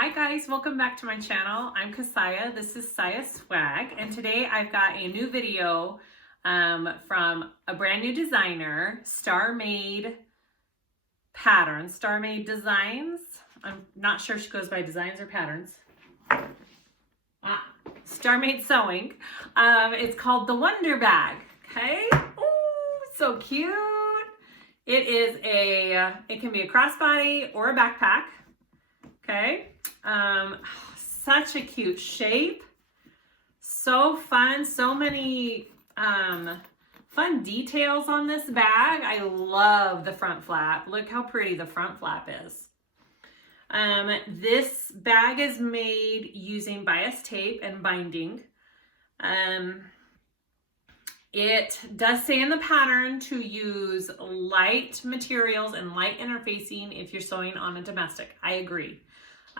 Hi guys, welcome back to my channel. I'm Kassiah, this is SiahSwag, and today I've got a new video from a brand new designer, Starmade Patterns, Starmade Designs. I'm not sure if she goes by designs or patterns. Starmade Sewing. It's called the Wonder Bag, okay? Ooh, so cute. It can be a crossbody or a backpack, okay? Such a cute shape, so fun, so many fun details on this bag. I love the front flap. Look how pretty the front flap is. This bag is made using bias tape and binding. It does say in the pattern to use light materials and light interfacing if you're sewing on a domestic. I agree.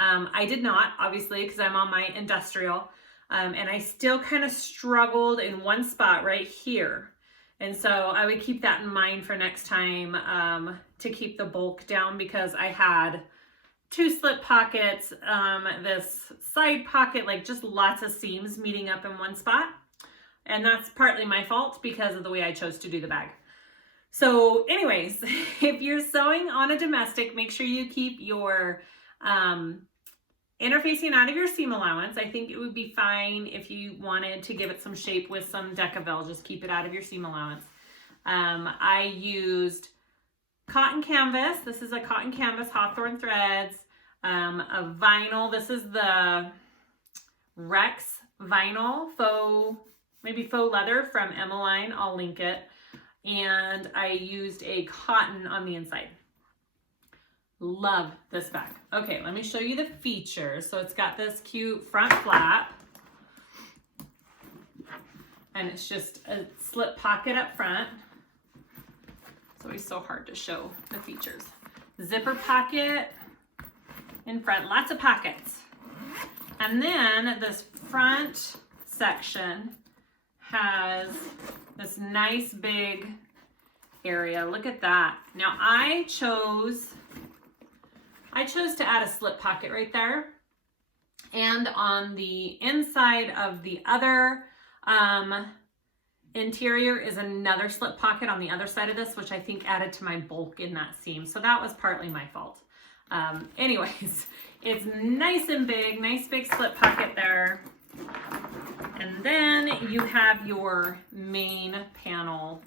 I did not, obviously, because I'm on my industrial, and I still kind of struggled in one spot right here. And so I would keep that in mind for next time to keep the bulk down, because I had two slip pockets, this side pocket, like just lots of seams meeting up in one spot. And that's partly my fault because of the way I chose to do the bag. So anyways, if you're sewing on a domestic, make sure you keep your interfacing out of your seam allowance. I think it would be fine if you wanted to give it some shape with some Decavelle, just keep it out of your seam allowance. I used cotton canvas. This is a cotton canvas Hawthorne threads, a vinyl. This is the Rex vinyl, maybe faux leather from Emmeline. I'll link it. And I used a cotton on the inside. Love this bag. Okay, let me show you the features. So it's got this cute front flap, and it's just a slip pocket up front. It's always so hard to show the features. Zipper pocket in front, lots of pockets. And then this front section has this nice big area. Look at that. Now I chose to add a slip pocket right there. And on the inside of the other interior is another slip pocket on the other side of this, which I think added to my bulk in that seam. So that was partly my fault. Anyways, it's nice and big, nice big slip pocket there. And then you have your main panel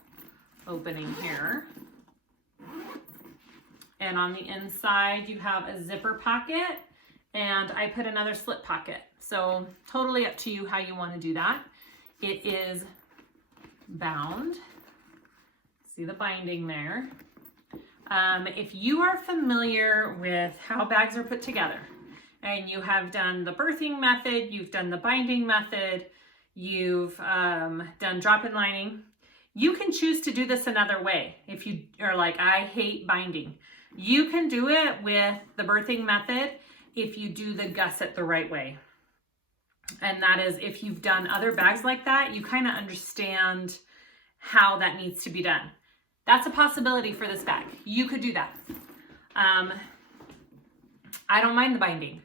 opening here. And on the inside, you have a zipper pocket, and I put another slip pocket. So totally up to you how you want to do that. It is bound. See the binding there. If you are familiar with how bags are put together, and you have done the birthing method, you've done the binding method, you've done drop-in lining, you can choose to do this another way. If you are like, I hate binding, you can do it with the birthing method if you do the gusset the right way. And that is, if you've done other bags like that, you kind of understand how that needs to be done. That's a possibility for this bag. You could do that. I don't mind the binding.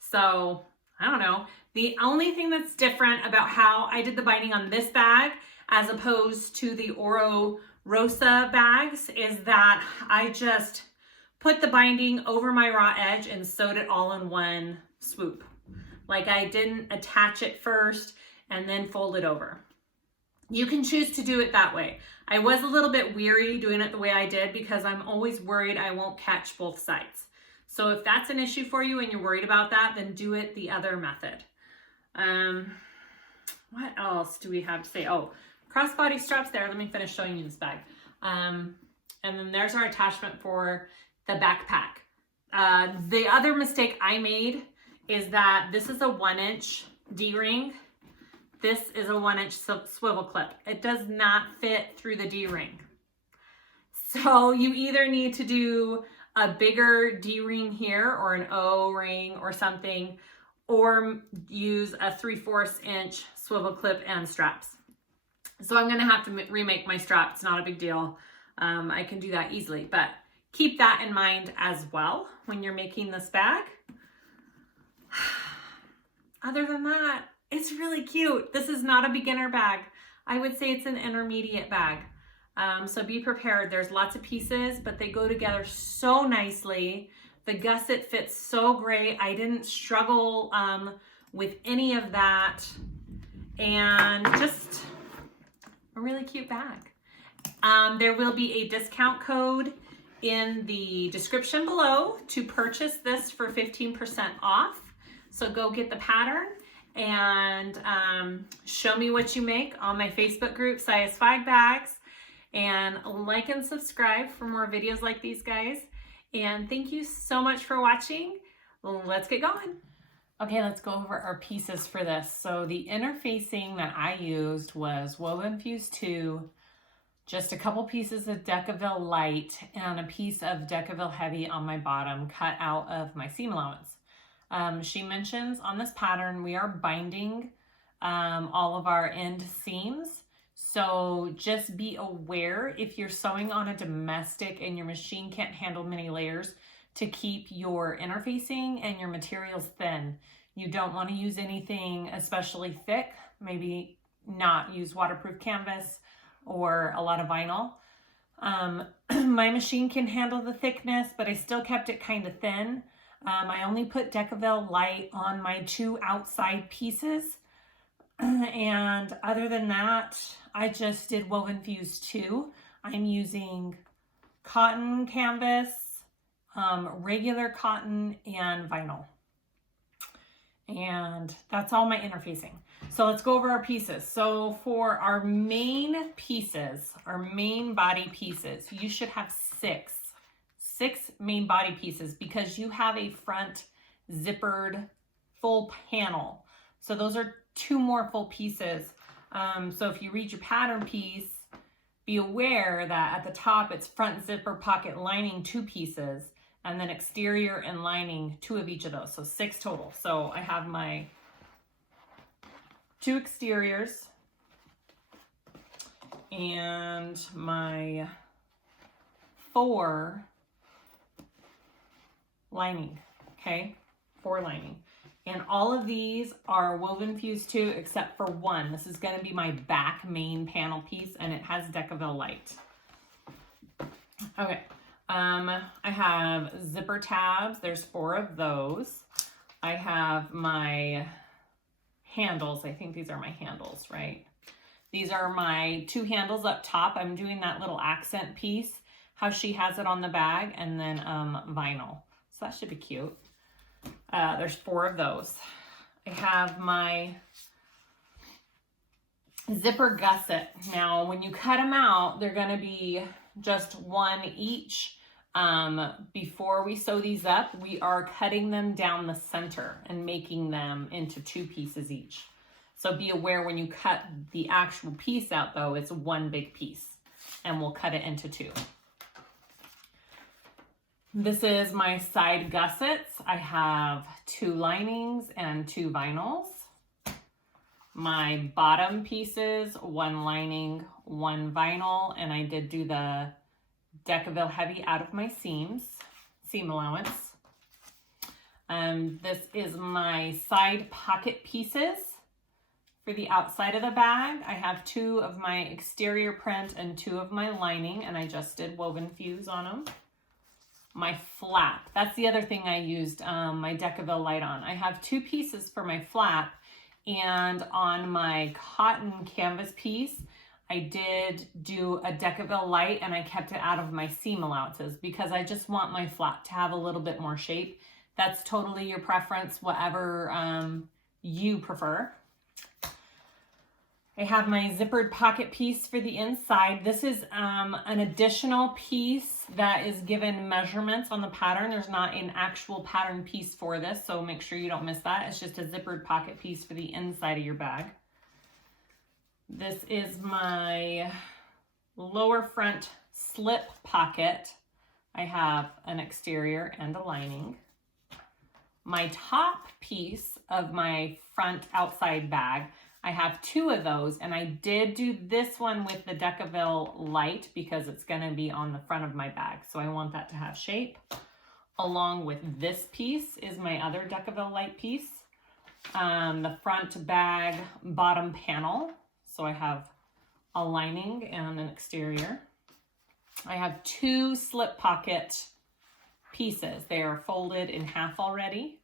So, I don't know. The only thing that's different about how I did the binding on this bag as opposed to the Oro Rosa bags is that I just put the binding over my raw edge and sewed it all in one swoop. Like I didn't attach it first and then fold it over. You can choose to do it that way. I was a little bit weary doing it the way I did because I'm always worried I won't catch both sides. So if that's an issue for you and you're worried about that, then do it the other method. What else do we have to say? Oh, crossbody straps there. Let me finish showing you this bag. And then there's our attachment for the backpack. The other mistake I made is that this is a 1-inch D-ring. This is a 1-inch swivel clip. It does not fit through the D-ring. So you either need to do a bigger D-ring here or an O-ring or something, or use a 3/4 inch swivel clip and straps. So I'm gonna have to remake my strap. It's not a big deal. I can do that easily, but keep that in mind as well when you're making this bag. Other than that, it's really cute. This is not a beginner bag. I would say it's an intermediate bag. So be prepared. There's lots of pieces, but they go together so nicely. The gusset fits so great. I didn't struggle with any of that. And just a really cute bag. There will be a discount code in the description below to purchase this for 15% off. So go get the pattern and show me what you make on my Facebook group, SiahSwagBags, and like and subscribe for more videos like these, guys. And thank you so much for watching. Let's get going. Okay, let's go over our pieces for this. So the interfacing that I used was Woven Fuse 2, just a couple pieces of Decaville Light, and a piece of Decaville Heavy on my bottom cut out of my seam allowance. She mentions on this pattern we are binding all of our end seams. So just be aware if you're sewing on a domestic and your machine can't handle many layers, to keep your interfacing and your materials thin. You don't want to use anything especially thick, maybe not use waterproof canvas or a lot of vinyl. My machine can handle the thickness, but I still kept it kind of thin. I only put Decaville Light on my 2 outside pieces. And other than that, I just did Woven Fuse 2. I'm using cotton canvas, regular cotton, and vinyl. And that's all my interfacing. So let's go over our pieces. So for our main pieces, our main body pieces, you should have six main body pieces, because you have a front zippered full panel. So those are 2 more full pieces. So if you read your pattern piece, be aware that at the top it's front zipper pocket lining 2 pieces, and then exterior and lining 2 of each of those. So 6 total. So I have my 2 exteriors and my 4 lining, okay? 4 lining. And all of these are Woven Fuse 2 except for one. This is gonna be my back main panel piece, and it has Decaville Light. Okay, I have zipper tabs. There's 4 of those. I have my handles. I think these are my handles, right? These are my 2 handles up top. I'm doing that little accent piece, how she has it on the bag, and then vinyl. So that should be cute. There's 4 of those. I have my zipper gusset. Now, when you cut them out, they're gonna be just 1 each. Before we sew these up, we are cutting them down the center and making them into 2 pieces each. So be aware when you cut the actual piece out, though, it's 1 big piece, and we'll cut it into 2. This is my side gussets. I have 2 linings and 2 vinyls. My bottom pieces, 1 lining, 1 vinyl, and I did do the Decaville Heavy out of my seam allowance. This is my side pocket pieces for the outside of the bag. I have 2 of my exterior print and 2 of my lining, and I just did Woven Fuse on them. My flap, that's the other thing I used my Decaville Light on. I have 2 pieces for my flap, and on my cotton canvas piece, I did do a Decaville Light, and I kept it out of my seam allowances because I just want my flap to have a little bit more shape. That's totally your preference, whatever you prefer. I have my zippered pocket piece for the inside. This is an additional piece that is given measurements on the pattern. There's not an actual pattern piece for this, so make sure you don't miss that. It's just a zippered pocket piece for the inside of your bag. This is my lower front slip pocket. I have an exterior and a lining. My top piece of my front outside bag, I have 2 of those, and I did do this one with the Decaville Light because it's going to be on the front of my bag, so I want that to have shape. along with this piece is my other Decaville light piece. The front bag bottom panel. So I have a lining and an exterior. I have 2 slip pocket pieces. They are folded in half already.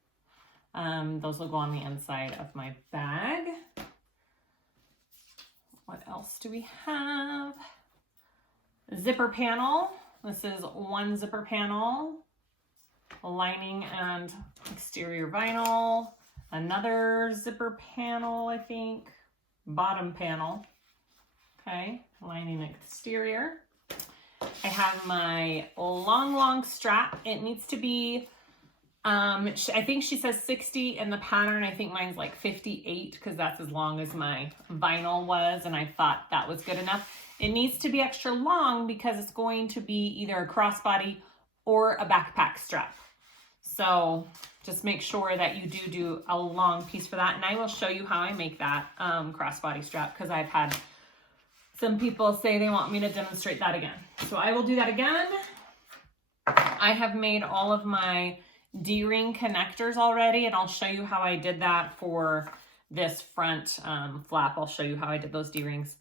Those will go on the inside of my bag. What else do we have? Zipper panel. This is 1 zipper panel, a lining and exterior vinyl. Another zipper panel, I think, bottom panel. Okay, lining and exterior. I have my long strap. It needs to be, I think she says 60 in the pattern. I think mine's like 58 because that's as long as my vinyl was, and I thought that was good enough. It needs to be extra long because it's going to be either a crossbody or a backpack strap. So just make sure that you do a long piece for that. And I will show you how I make that crossbody strap because I've had some people say they want me to demonstrate that again. So I will do that again. I have made all of my D-ring connectors already, and I'll show you how I did that for this front flap. I'll show you how I did those D-rings.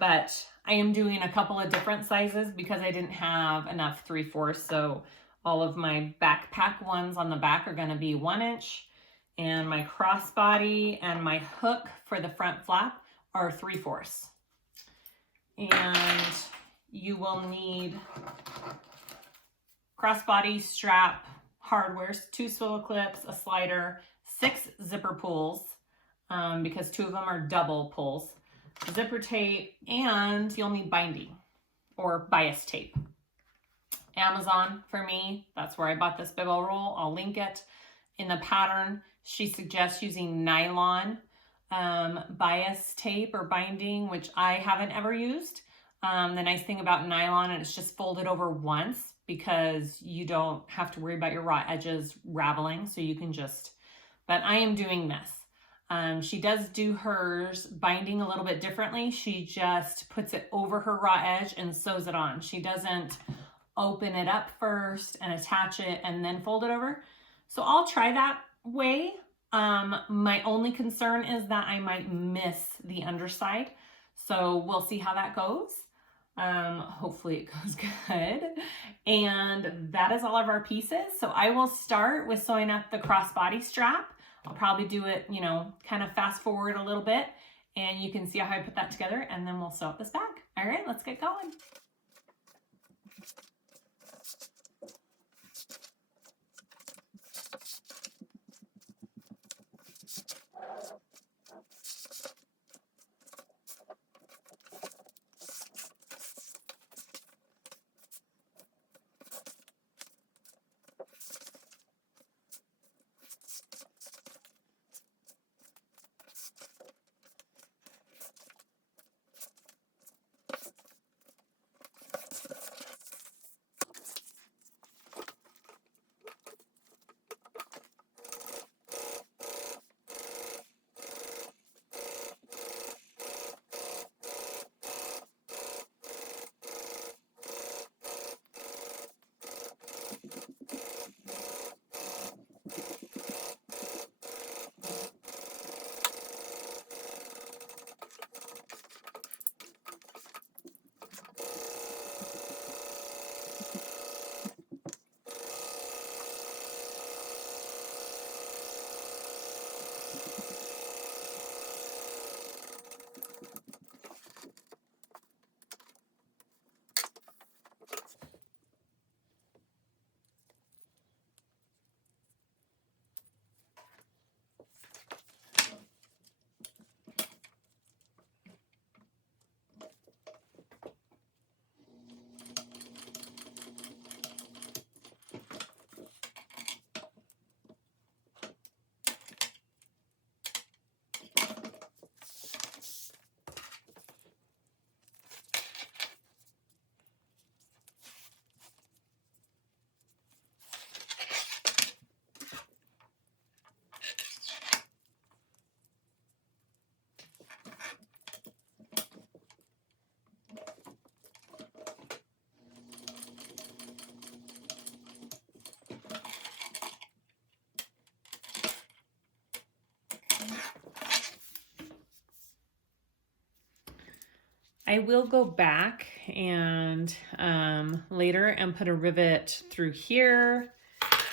But I am doing a couple of different sizes because I didn't have enough 3/4. So all of my backpack ones on the back are going to be 1 inch, and my crossbody and my hook for the front flap are 3/4. And you will need crossbody strap, hardware, 2 swivel clips, a slider, 6 zipper pulls, because 2 of them are double pulls, zipper tape, and you'll need binding or bias tape. Amazon for me, that's where I bought this big old roll. I'll link it. In the pattern, she suggests using nylon bias tape or binding, which I haven't ever used. The nice thing about nylon is it's just folded over once because you don't have to worry about your raw edges raveling, so you can just, but I am doing this. She does do hers binding a little bit differently. She just puts it over her raw edge and sews it on. She doesn't open it up first and attach it and then fold it over. So I'll try that way. My only concern is that I might miss the underside. So we'll see how that goes. Hopefully it goes good. And that is all of our pieces. So I will start with sewing up the crossbody strap. I'll probably do it, you know, kind of fast forward a little bit, and you can see how I put that together, and then we'll sew up this bag. All right, let's get going. I will go back and later and put a rivet through here,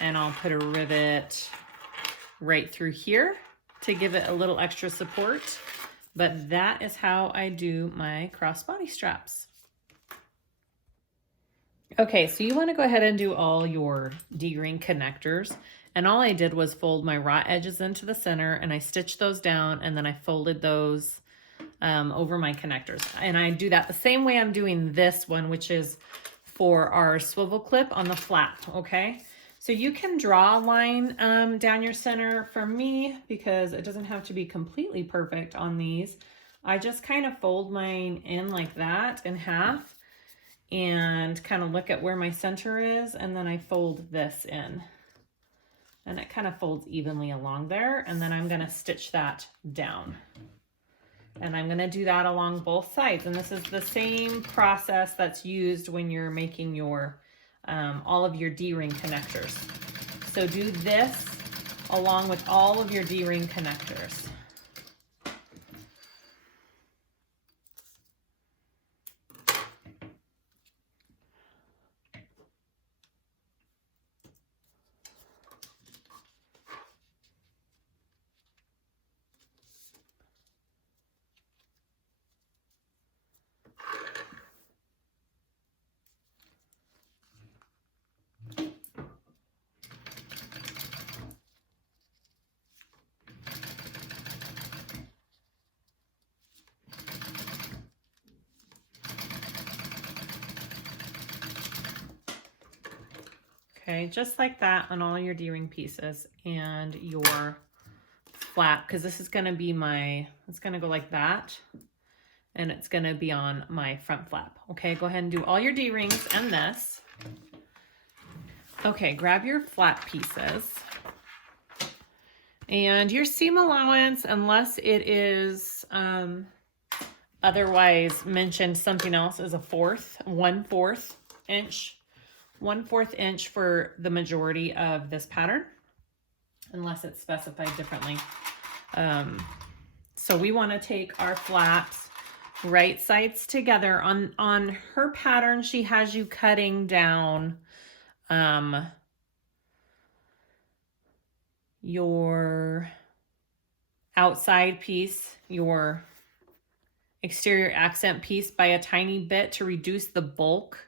and I'll put a rivet right through here to give it a little extra support. But that is how I do my crossbody straps. Okay, so you want to go ahead and do all your D-ring connectors. And all I did was fold my raw edges into the center, and I stitched those down, and then I folded those over my connectors. And I do that the same way I'm doing this one, which is for our swivel clip on the flap, okay? So you can draw a line down your center. For me, because it doesn't have to be completely perfect on these, I just kind of fold mine in like that in half and kind of look at where my center is, and then I fold this in. And it kind of folds evenly along there, and then I'm gonna stitch that down. And I'm gonna do that along both sides. And this is the same process that's used when you're making your, all of your D-ring connectors. So do this along with all of your D-ring connectors. Okay, just like that on all your D-ring pieces and your flap, because this is going to be my, it's going to go like that, and it's going to be on my front flap. Okay, go ahead and do all your D-rings and this. Okay, grab your flap pieces. And your seam allowance, unless it is otherwise mentioned something else, is a 1/4 inch. 1/4 inch for the majority of this pattern, unless it's specified differently. So we want to take our flaps right sides together. On her pattern, she has you cutting down your outside piece, your exterior accent piece, by a tiny bit to reduce the bulk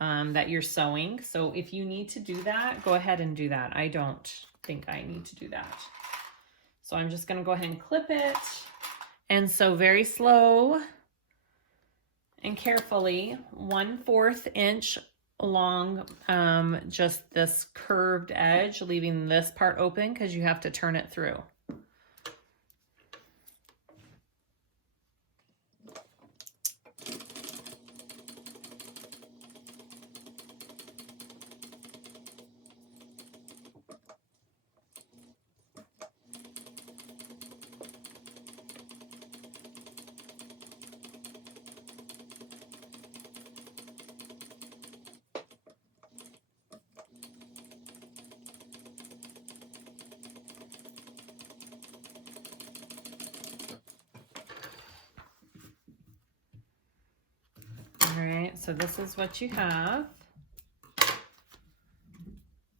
that you're sewing. So if you need to do that, go ahead and do that. I don't think I need to do that. So I'm just gonna go ahead and clip it. And so very slow and carefully, 1/4 inch along just this curved edge, leaving this part open because you have to turn it through. All right, so this is what you have.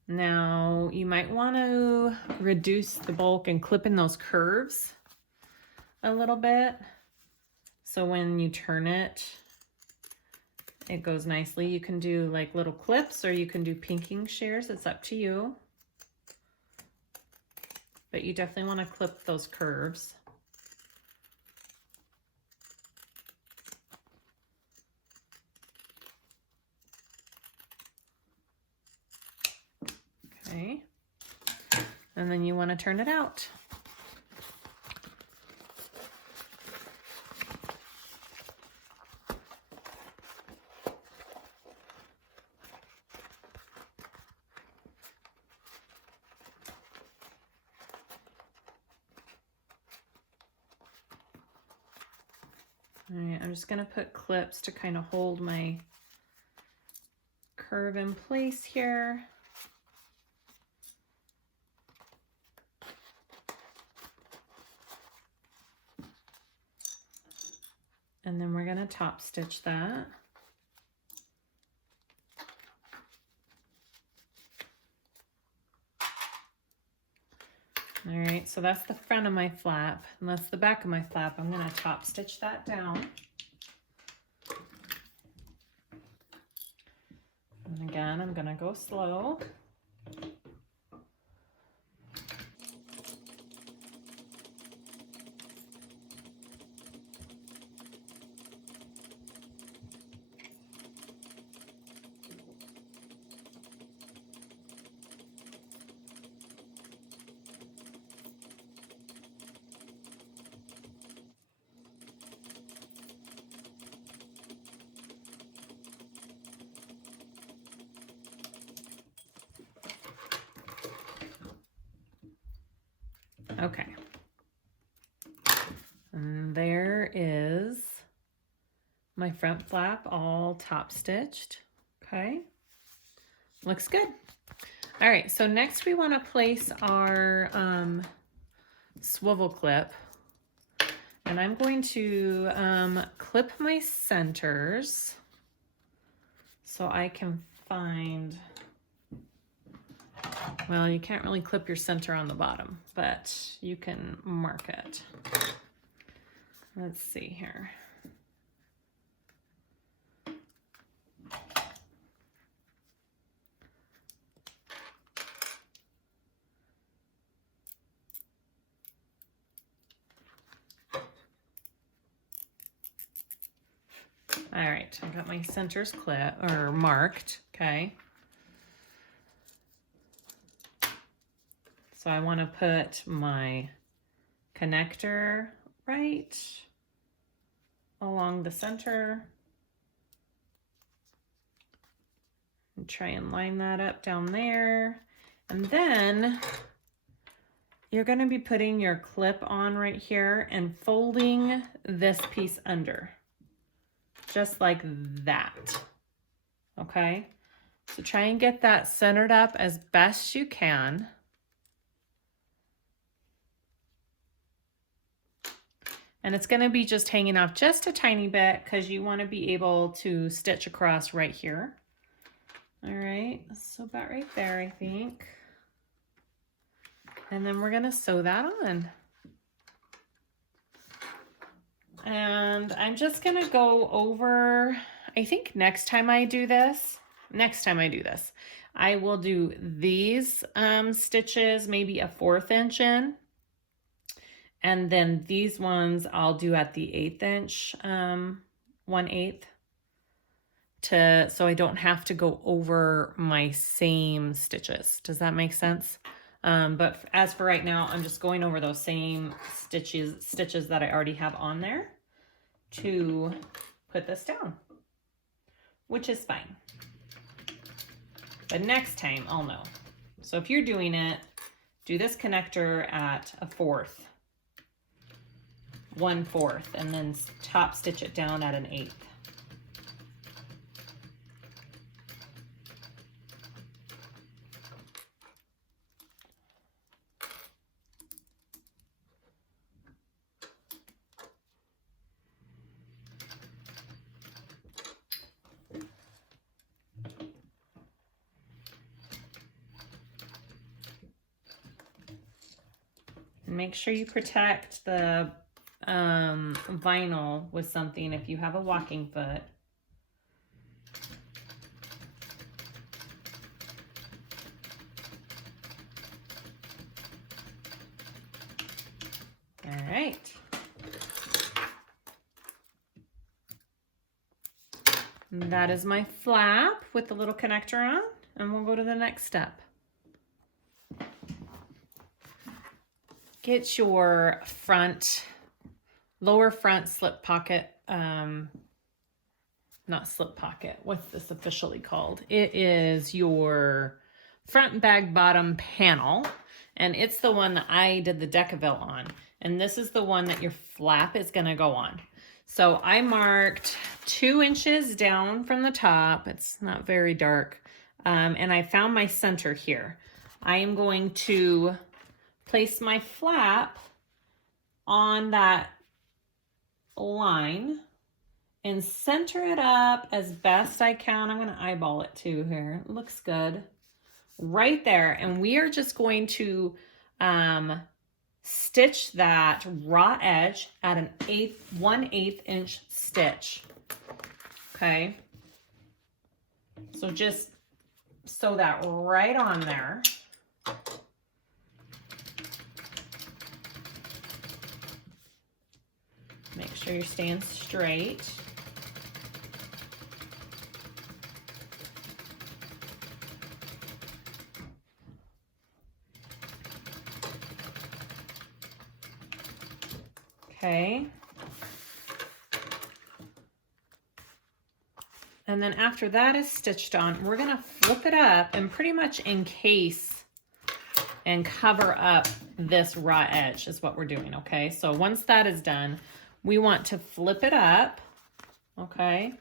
Now you might want to reduce the bulk and clip in those curves a little bit. So when you turn it, it goes nicely. You can do like little clips, or you can do pinking shears. It's up to you. But you definitely want to clip those curves. Okay, and then you want to turn it out. All right, I'm just going to put clips to kind of hold my curve in place here. And then we're gonna top stitch that. All right, so that's the front of my flap, and that's the back of my flap. I'm gonna top stitch that down. And again, I'm gonna go slow. Okay, and there is my front flap all top stitched. Okay, looks good. All right, so next we want to place our swivel clip, and I'm going to clip my centers so I can find, well, you can't really clip your center on the bottom, but you can mark it. Let's see here. All right, I've got my centers clip or marked, okay. So I want to put my connector right along the center and try and line that up down there. And then you're going to be putting your clip on right here and folding this piece under, just like that. Okay, so try and get that centered up as best you can. And it's going to be just hanging off just a tiny bit because you want to be able to stitch across right here. All right, so about right there, I think. And then we're going to sew that on. And I'm just going to go over, I think next time I do this, I will do these stitches, maybe a 1/4 inch in. And then these ones I'll do at the 1/8 inch, 1/8, so I don't have to go over my same stitches. Does that make sense? But as for right now, I'm just going over those same stitches that I already have on there to put this down, which is fine. But next time I'll know. So if you're doing it, do this connector at a 1/4, 1/4, and then top stitch it down at an 1/8. Make sure you protect the vinyl with something if you have a walking foot. All right. And that is my flap with the little connector on, and we'll go to the next step. Get your lower front slip pocket, not slip pocket, what's this officially called? It is your front bag bottom panel, and it's the one that I did the Decaville on, and this is the one that your flap is gonna go on. So I marked 2 inches down from the top, it's not very dark, and I found my center here. I am going to place my flap on that line and center it up as best I can. I'm gonna eyeball it too here. It looks good. Right there. And we are just going to stitch that raw edge at an 1/8 inch stitch. Okay. So just sew that right on there. Make sure you're staying straight. Okay. And then after that is stitched on, we're gonna flip it up and pretty much encase and cover up this raw edge is what we're doing, okay? So once that is done, we want to flip it up, okay?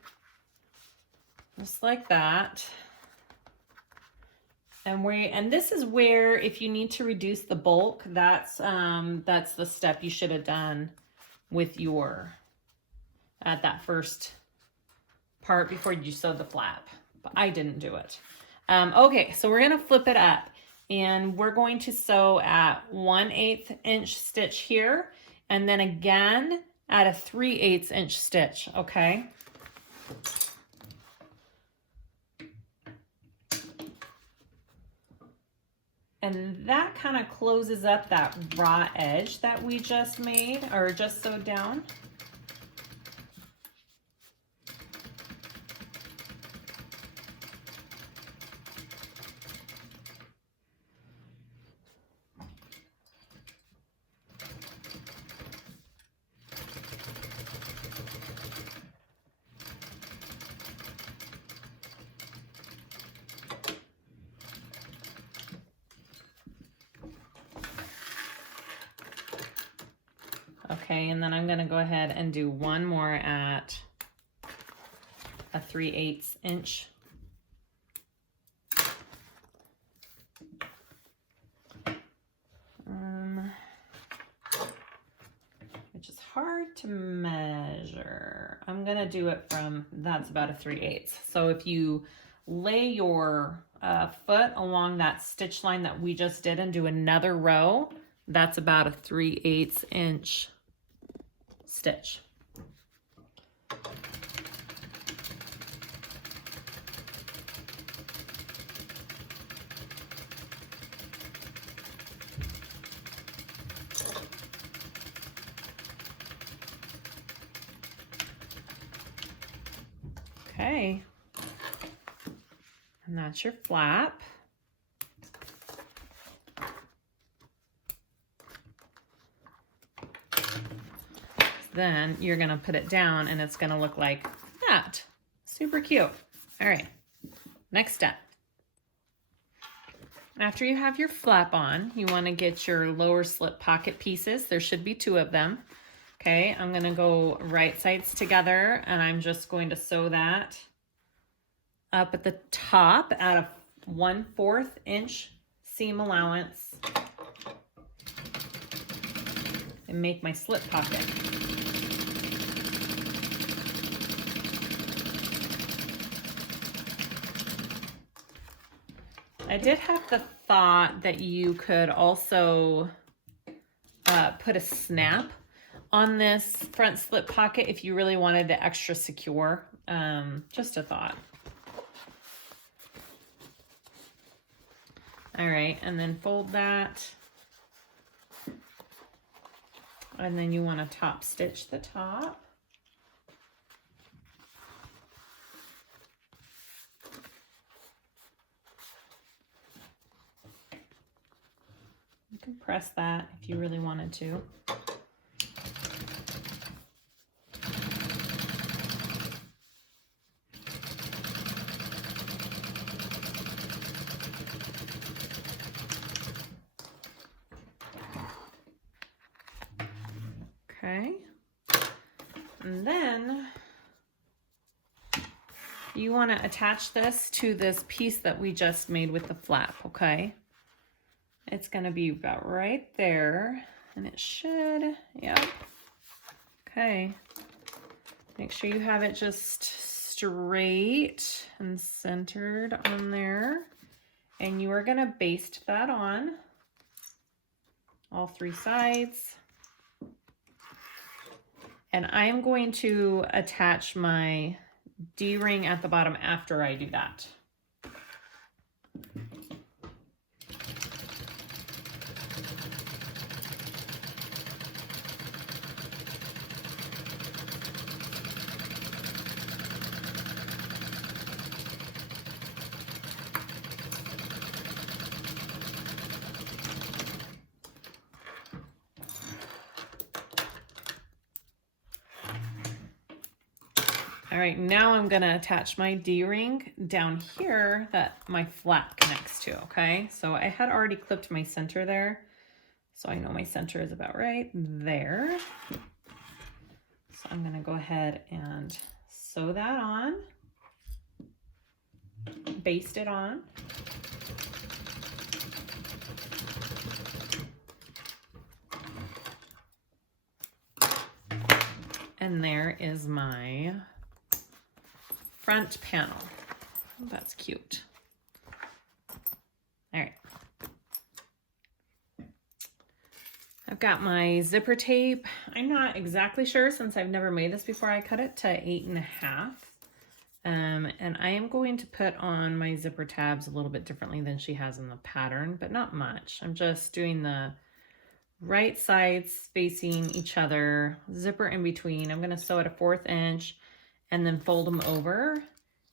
Just like that. And this is where, if you need to reduce the bulk, that's the step you should have done with at that first part before you sewed the flap, but I didn't do it. Okay, so we're gonna flip it up and we're going to sew at 1/8 inch stitch here, and then again at a 3/8 inch stitch, okay? And that kind of closes up that raw edge that we just made, or just sewed down. Okay, and then I'm gonna go ahead and do one more at a 3/8 inch. Which is hard to measure. I'm gonna do it from, that's about a 3/8. So if you lay your foot along that stitch line that we just did and do another row, that's about a 3/8 inch stitch. Okay, and that's your flap. Then you're gonna put it down and it's gonna look like that. Super cute. All right, next step. After you have your flap on, you wanna get your lower slip pocket pieces. There should be 2 of them. Okay, I'm gonna go right sides together and I'm just going to sew that up at the top at a 1/4 inch seam allowance and make my slip pocket. I did have the thought that you could also put a snap on this front slip pocket if you really wanted it extra secure. Just a thought. All right, and then fold that. And then you want to top stitch the top. You can press that if you really wanted to. Okay, and then you want to attach this to this piece that we just made with the flap, okay? It's going to be about right there, and it should, yep. Okay, Make sure you have it just straight and centered on there. And you are gonna baste that on all 3 sides. And I'm going to attach my D-ring at the bottom after I do that. All right, now I'm gonna attach my D-ring down here that my flap connects to, okay? So I had already clipped my center there, so I know my center is about right there. So I'm gonna go ahead and sew that on, baste it on. And there is my front panel. Oh, that's cute. All right. I've got my zipper tape. I'm not exactly sure, since I've never made this before. I cut it to 8.5. And I am going to put on my zipper tabs a little bit differently than she has in the pattern, but not much. I'm just doing the right sides facing each other, zipper in between. I'm going to sew at a 1/4 inch and then fold them over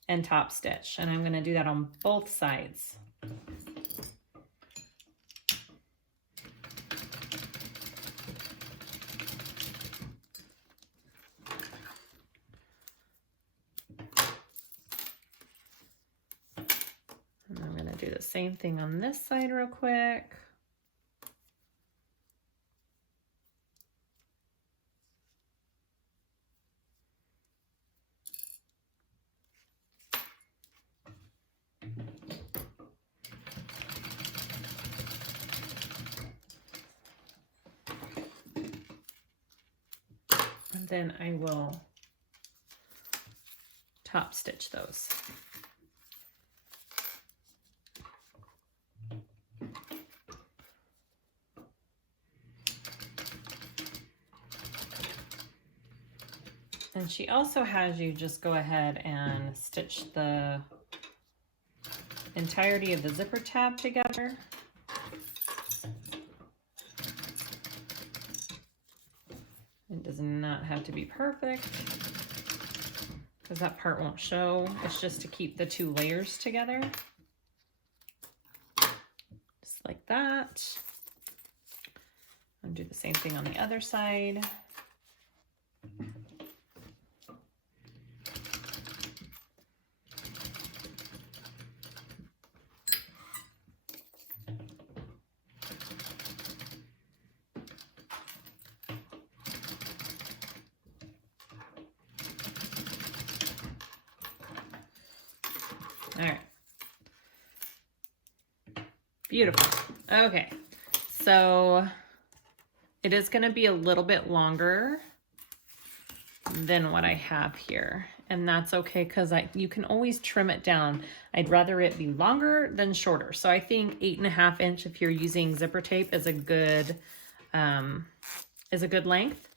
and top stitch. And I'm going to do that on both sides. And I'm going to do the same thing on this side real quick. Then I will top stitch those. And she also has you just go ahead and stitch the entirety of the zipper tab together. It does not have to be perfect, because that part won't show. It's just to keep the 2 layers together. Just like that. And do the same thing on the other side. All right. Beautiful. Okay. So it is going to be a little bit longer than what I have here. And that's okay, because you can always trim it down. I'd rather it be longer than shorter. So I think 8.5 inch, if you're using zipper tape, is a good length.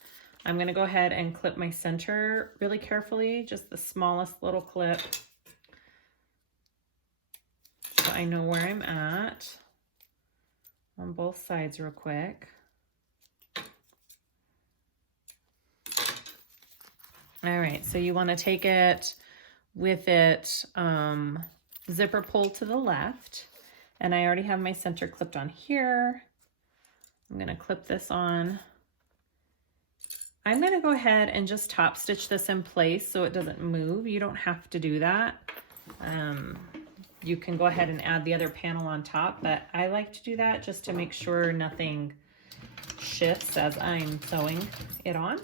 I'm going to go ahead and clip my center really carefully, just the smallest little clip. So I know where I'm at on both sides real quick. All right, so you want to take it with it zipper pull to the left, and I already have my center clipped on here. I'm going to clip this on. I'm going to go ahead and just top stitch this in place so it doesn't move. You don't have to do that. You can go ahead and add the other panel on top, but I like to do that just to make sure nothing shifts as I'm sewing it on.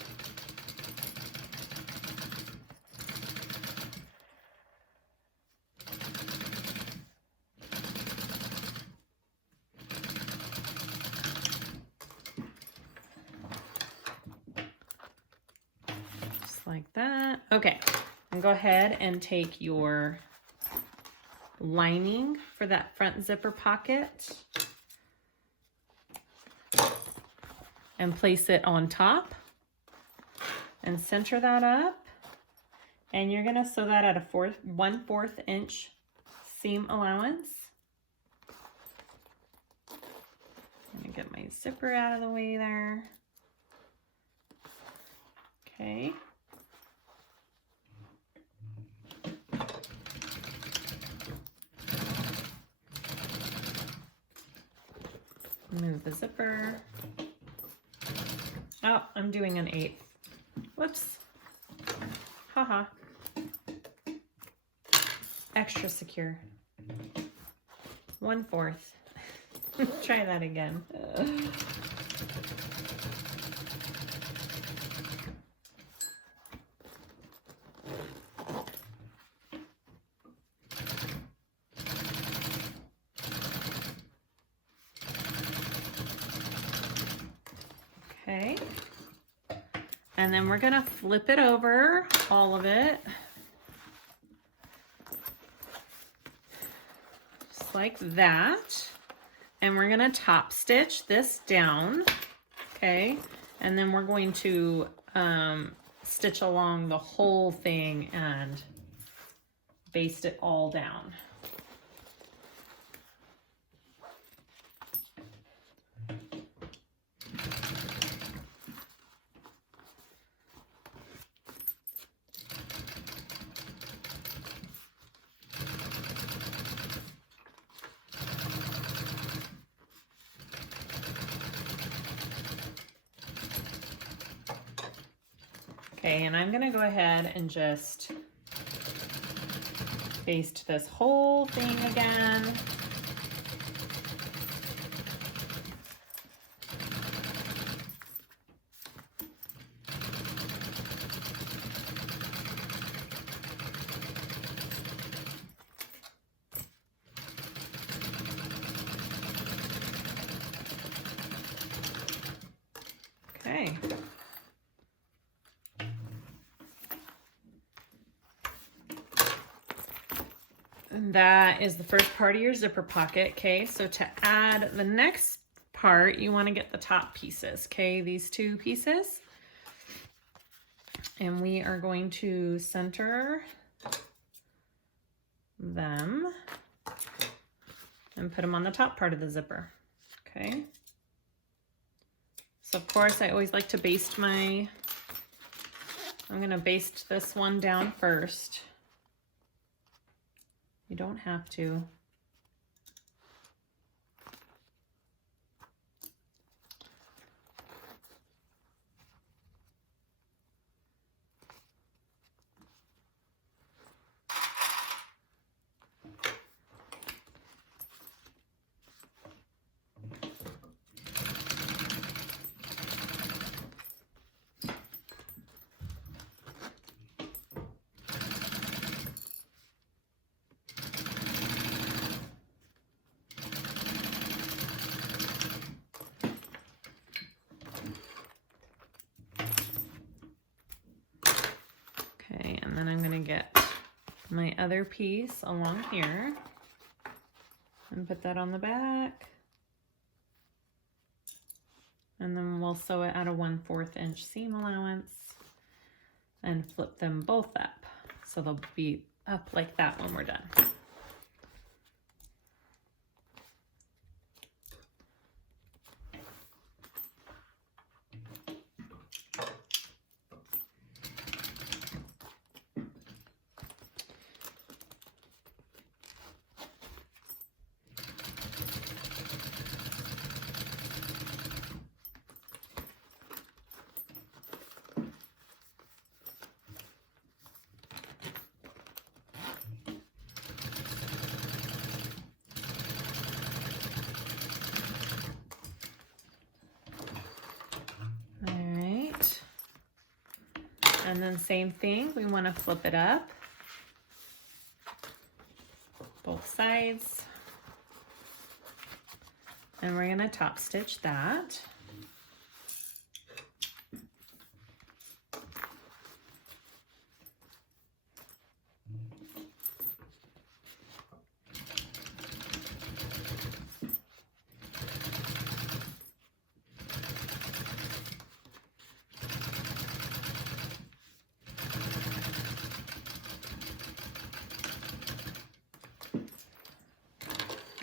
like that. Okay, and go ahead and take your lining for that front zipper pocket and place it on top and center that up. And you're gonna sew that at a 1/4 inch seam allowance. I'm gonna get my zipper out of the way there. Okay. Move the zipper. Oh, I'm doing an 1/8. Whoops. Haha. Extra secure. 1/4. Try that again. Okay. And then we're gonna flip it over, all of it. Just like that. And we're gonna top stitch this down, okay? And then we're going to stitch along the whole thing and baste it all down. Okay, and I'm gonna go ahead and just baste this whole thing again. Okay. That is the first part of your zipper pocket, okay? So to add the next part, you want to get the top pieces, okay? These two pieces. And we are going to center them and put them on the top part of the zipper, okay? So of course, I always like to baste I'm gonna baste this one down first. You don't have to. And then I'm going to get my other piece along here and put that on the back. And then we'll sew it at a 1/4 inch seam allowance and flip them both up. So they'll be up like that when we're done. And then same thing, we want to flip it up, both sides, and we're going to top stitch that.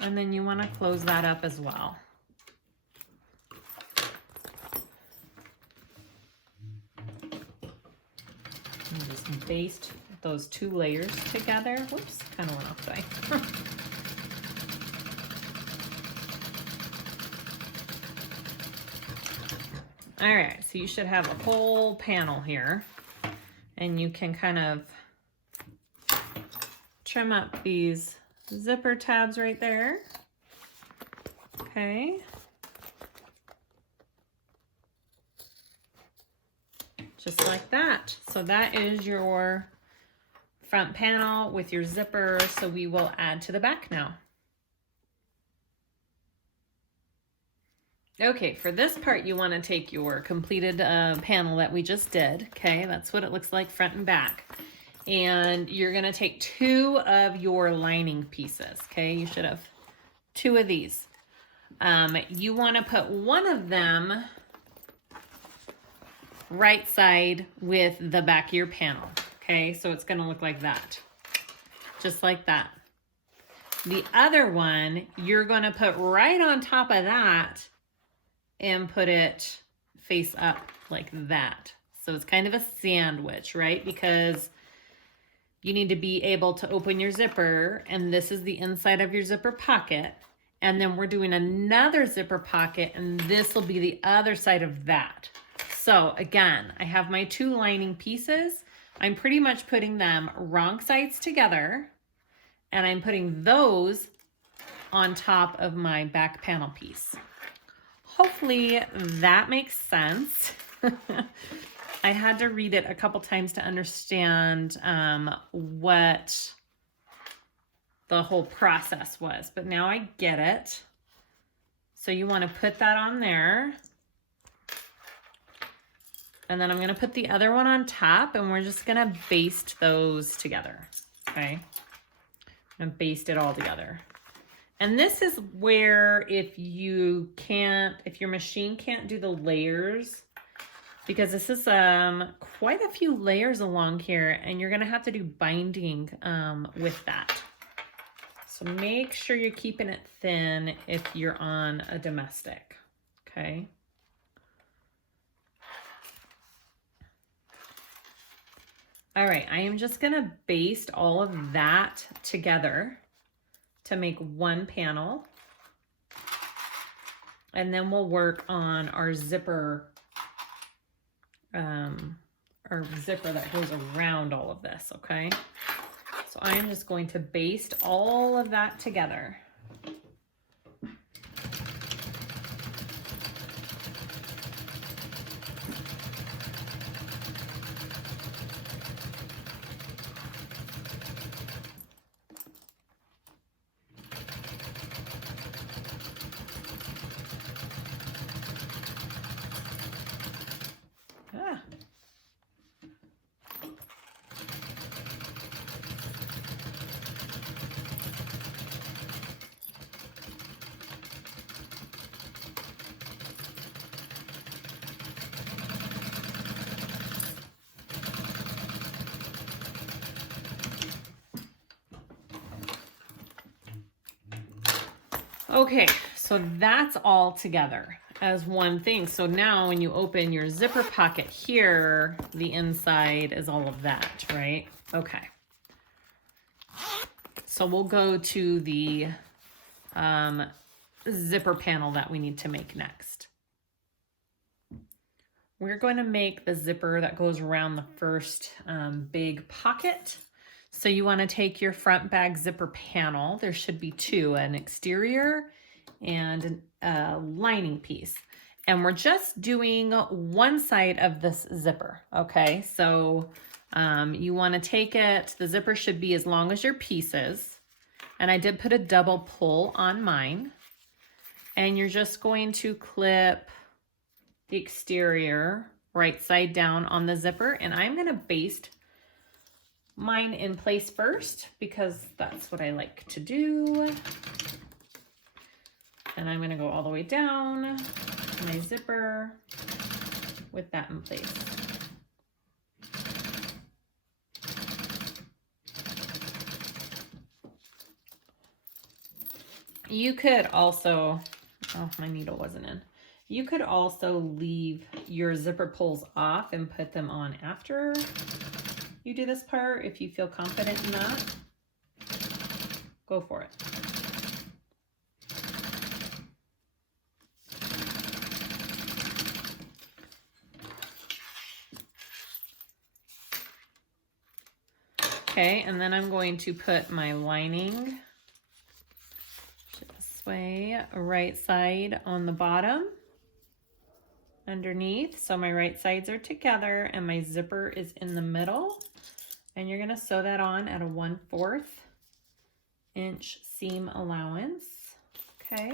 And then you want to close that up as well. And just baste those two layers together. Whoops, kind of went off the way. All right, so you should have a whole panel here, and you can kind of trim up these zipper tabs right there. Okay. Just like that. So that is your front panel with your zipper. So we will add to the back now. Okay, for this part, you want to take your completed panel that we just did. Okay, that's what it looks like front and back. And you're going to take 2 of your lining pieces. Okay, you should have 2 of these. You want to put one of them right side with the back of your panel. Okay, so it's going to look like that. Just like that. The other one, you're going to put right on top of that and put it face up like that. So it's kind of a sandwich, right? Because you need to be able to open your zipper, and this is the inside of your zipper pocket. And then we're doing another zipper pocket, and this will be the other side of that. So again, I have my 2 lining pieces. I'm pretty much putting them wrong sides together, and I'm putting those on top of my back panel piece. Hopefully that makes sense. I had to read it a couple times to understand what the whole process was, but now I get it. So you want to put that on there. And then I'm going to put the other one on top, and we're just going to baste those together. Okay. I'm going to baste it all together. And this is where if your machine can't do the layers, because this is quite a few layers along here, and you're going to have to do binding with that. So make sure you're keeping it thin if you're on a domestic, okay? All right, I am just gonna baste all of that together to make one panel. And then we'll work on our zipper, that goes around all of this, okay? So I am just going to baste all of that together. Okay, so that's all together as one thing. So now when you open your zipper pocket here, the inside is all of that, right? Okay. So we'll go to the zipper panel that we need to make next. We're going to make the zipper that goes around the first big pocket. So you want to take your front bag zipper panel. There should be 2, an exterior and a lining piece. And we're just doing one side of this zipper, okay? So you want to take it, the zipper should be as long as your pieces. And I did put a double pull on mine. And you're just going to clip the exterior right side down on the zipper. And I'm going to baste mine in place first because that's what I like to do. And I'm going to go all the way down my zipper with that in place. You could also, oh, my needle wasn't in. You could also leave your zipper pulls off and put them on after you do this part if you feel confident in that. Go for it. Okay, and then I'm going to put my lining this way, right side on the bottom underneath. So my right sides are together and my zipper is in the middle. And you're gonna sew that on at a 1/4 inch seam allowance, okay?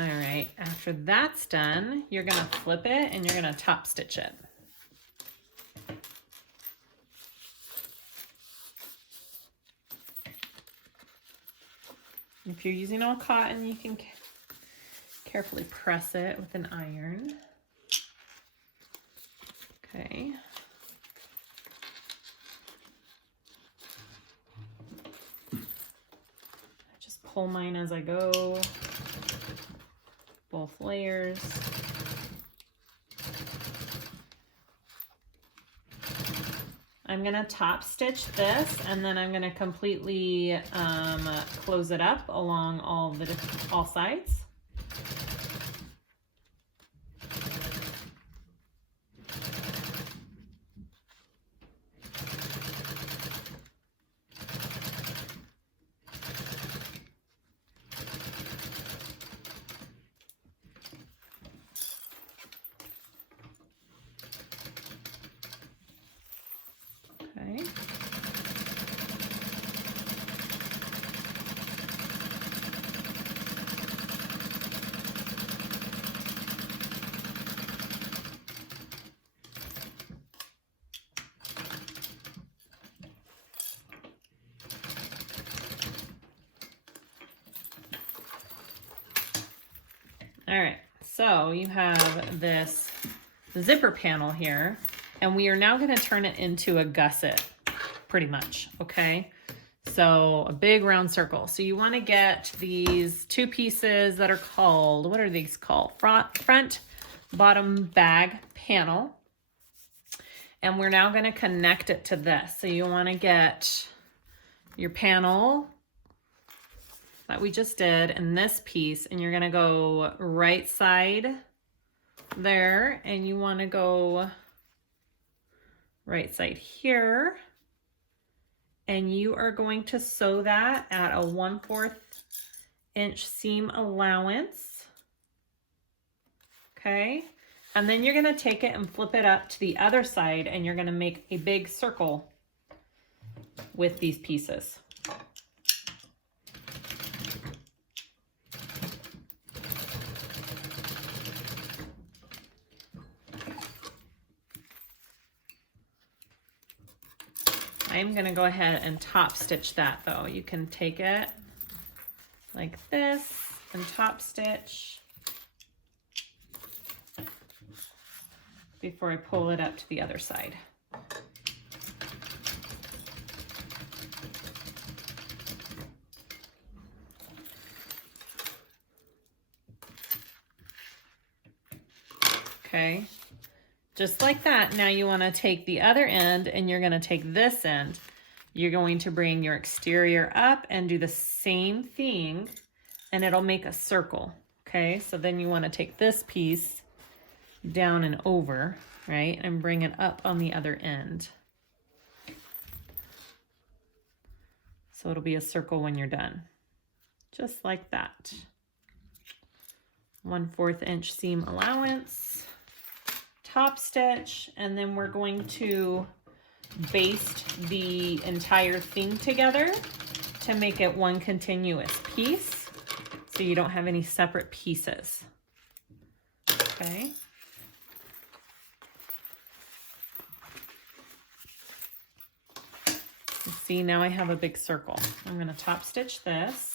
All right, after that's done, you're gonna flip it and you're gonna top stitch it. If you're using all cotton, you can carefully press it with an iron. Okay. I just pull mine as I go. Both layers. I'm gonna top stitch this and then I'm gonna completely close it up along all sides. Okay. All right, so you have this zipper panel here, and we are now going to turn it into a gusset, pretty much, okay? So a big round circle. So you want to get these two pieces that are called, what are these called? Front bottom bag panel. And we're now going to connect it to this. So you want to get your panel that we just did in this piece, and you're gonna go right side there, and you wanna go right side here, and you are going to sew that at a 1/4 inch seam allowance, okay? And then you're gonna take it and flip it up to the other side, and you're gonna make a big circle with these pieces. I'm gonna go ahead and top stitch that though. You can take it like this and top stitch before I pull it up to the other side. Okay. Just like that. Now you want to take the other end and you're going to take this end. You're going to bring your exterior up and do the same thing, and it'll make a circle. Okay, so then you want to take this piece down and over, right, and bring it up on the other end. So it'll be a circle when you're done. Just like that. 1/4 inch seam allowance, top stitch, and then we're going to baste the entire thing together to make it one continuous piece so you don't have any separate pieces. Okay. You see, now I have a big circle. I'm going to top stitch this.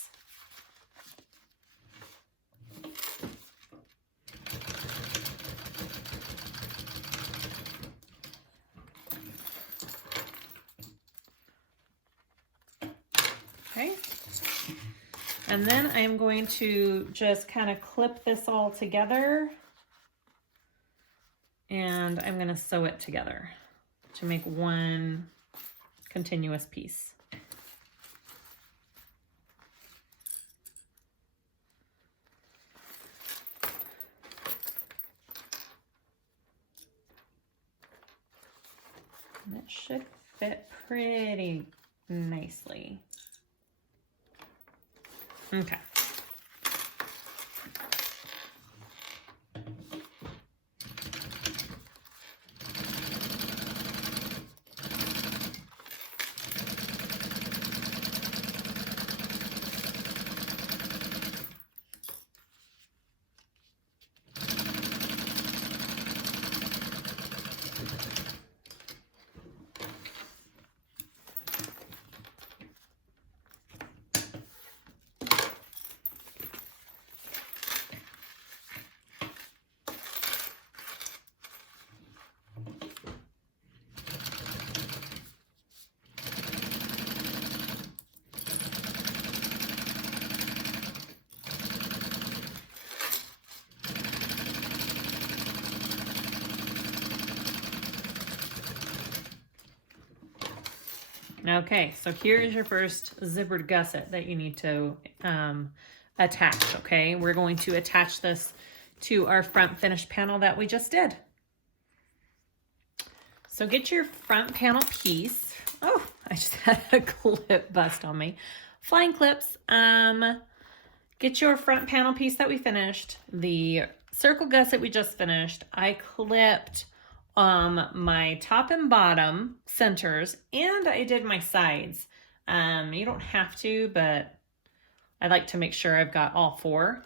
Okay. And then I'm going to just kind of clip this all together, and I'm going to sew it together to make one continuous piece. And it should fit pretty nicely. Okay. Okay, so here is your first zippered gusset that you need to attach, okay? We're going to attach this to our front finished panel that we just did. So get your front panel piece. Oh, I just had a clip bust on me. Flying clips. Get your front panel piece that we finished. The circle gusset we just finished. I clipped my top and bottom centers, and I did my sides. You don't have to, but I like to make sure I've got all four.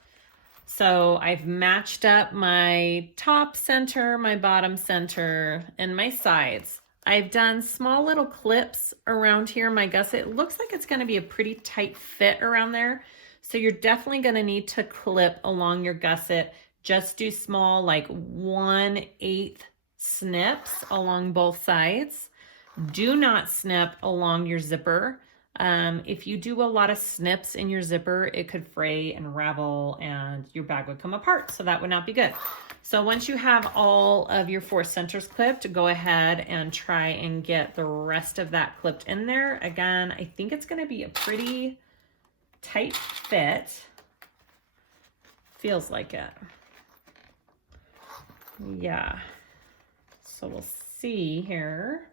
So I've matched up my top center, my bottom center, and my sides. I've done small little clips around here. My gusset, it looks like it's going to be a pretty tight fit around there. So you're definitely going to need to clip along your gusset. Just do small, like 1/8 snips along both sides. Do not snip along your zipper. If you do a lot of snips in your zipper, it could fray and ravel and your bag would come apart. So that would not be good. So once you have all of your 4 centers clipped, go ahead and try and get the rest of that clipped in there. Again, I think it's going to be a pretty tight fit. Feels like it. Yeah. So we'll see here.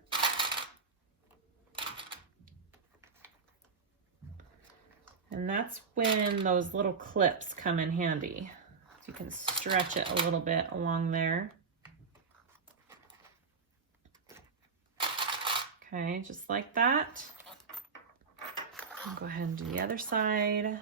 And that's when those little clips come in handy. So you can stretch it a little bit along there. Okay, just like that. I'll go ahead and do the other side.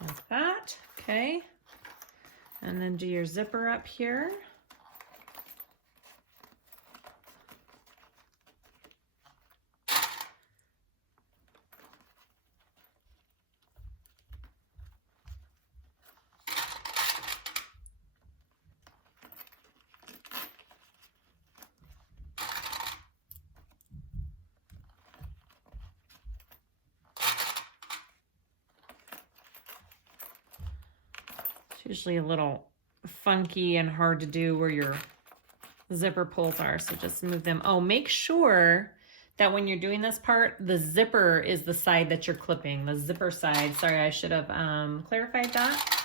Like that, okay. And then do your zipper up here. It's usually a little funky and hard to do where your zipper pulls are, so just move them. Oh, make sure that when you're doing this part, the zipper is the side that you're clipping, the zipper side. Sorry, I should have clarified that.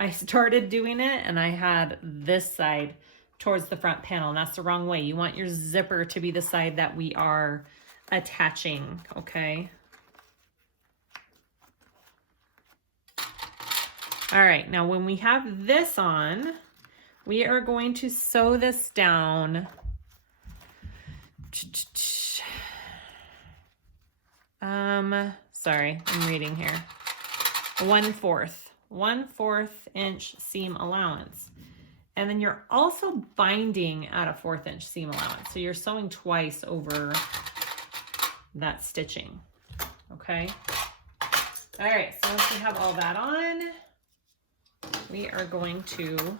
I started doing it and I had this side towards the front panel, and that's the wrong way. You want your zipper to be the side that we are attaching, okay? All right, now when we have this on, we are going to sew this down. Sorry, I'm reading here. 1/4 inch seam allowance. And then you're also binding at a 1/4 inch seam allowance. So you're sewing twice over that stitching, okay? All right, so once we have all that on, we are going to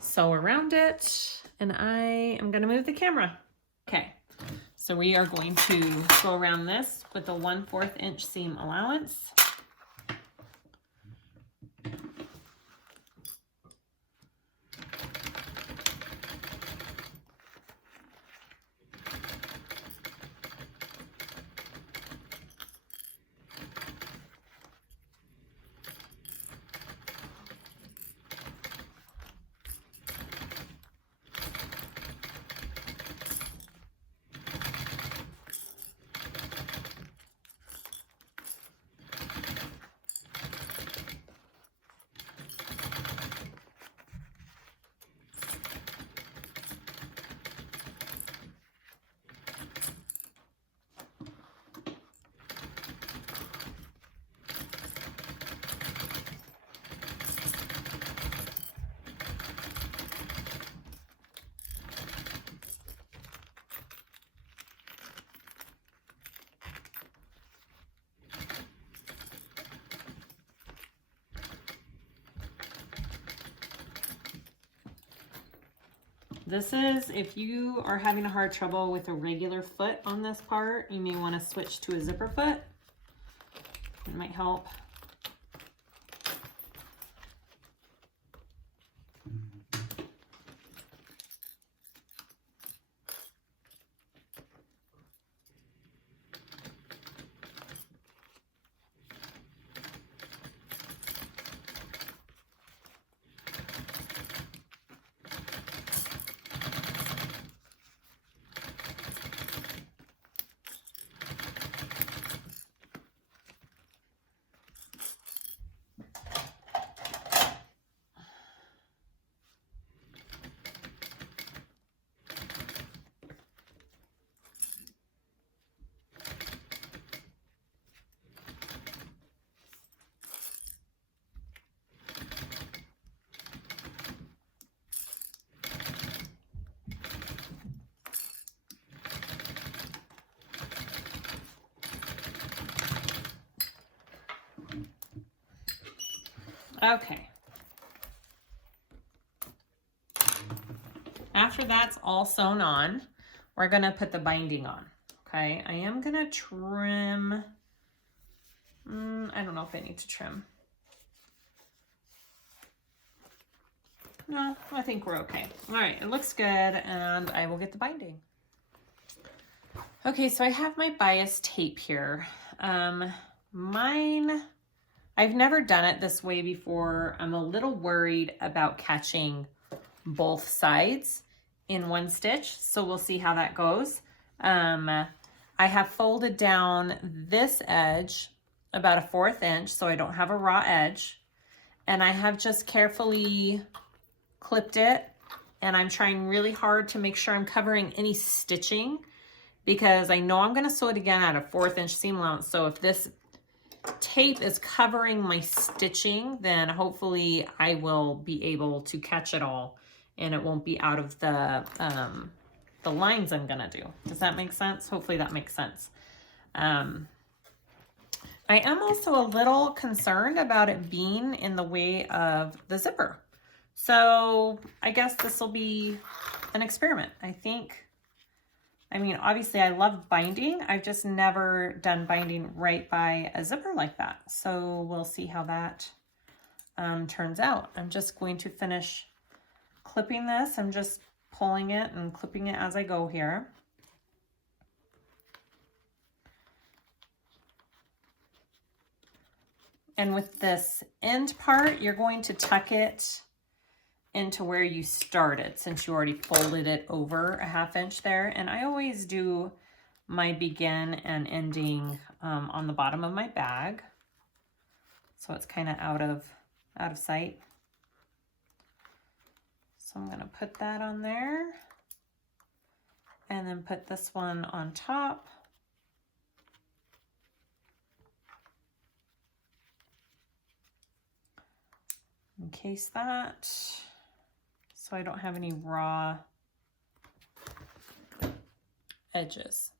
sew around it, and I am going to move the camera. Okay, so we are going to go around this with the 1/4 inch seam allowance. This is, if you are having a hard trouble with a regular foot on this part, you may want to switch to a zipper foot. It might help. Okay. After that's all sewn on, we're going to put the binding on. Okay, I am going to trim. I don't know if I need to trim. No, I think we're okay. All right, it looks good, and I will get the binding. Okay, so I have my bias tape here. Mine, I've never done it this way before. I'm a little worried about catching both sides in one stitch, so we'll see how that goes. I have folded down this edge about a 1/4 inch so I don't have a raw edge, and I have just carefully clipped it, and I'm trying really hard to make sure I'm covering any stitching because I know I'm going to sew it again at a 1/4 inch seam allowance. So if this tape is covering my stitching, then hopefully I will be able to catch it all and it won't be out of the lines I'm gonna do. Does that make sense? Hopefully that makes sense. I am also a little concerned about it being in the way of the zipper. So I guess this will be an experiment. I mean, obviously I love binding. I've just never done binding right by a zipper like that. So we'll see how that turns out. I'm just going to finish clipping this. I'm just pulling it and clipping it as I go here. And with this end part, you're going to tuck it into where you started since you already folded it over a 1/2 inch there. And I always do my begin and ending on the bottom of my bag. So it's kind of out of sight. So I'm gonna put that on there and then put this one on top. Encase that so I don't have any raw edges.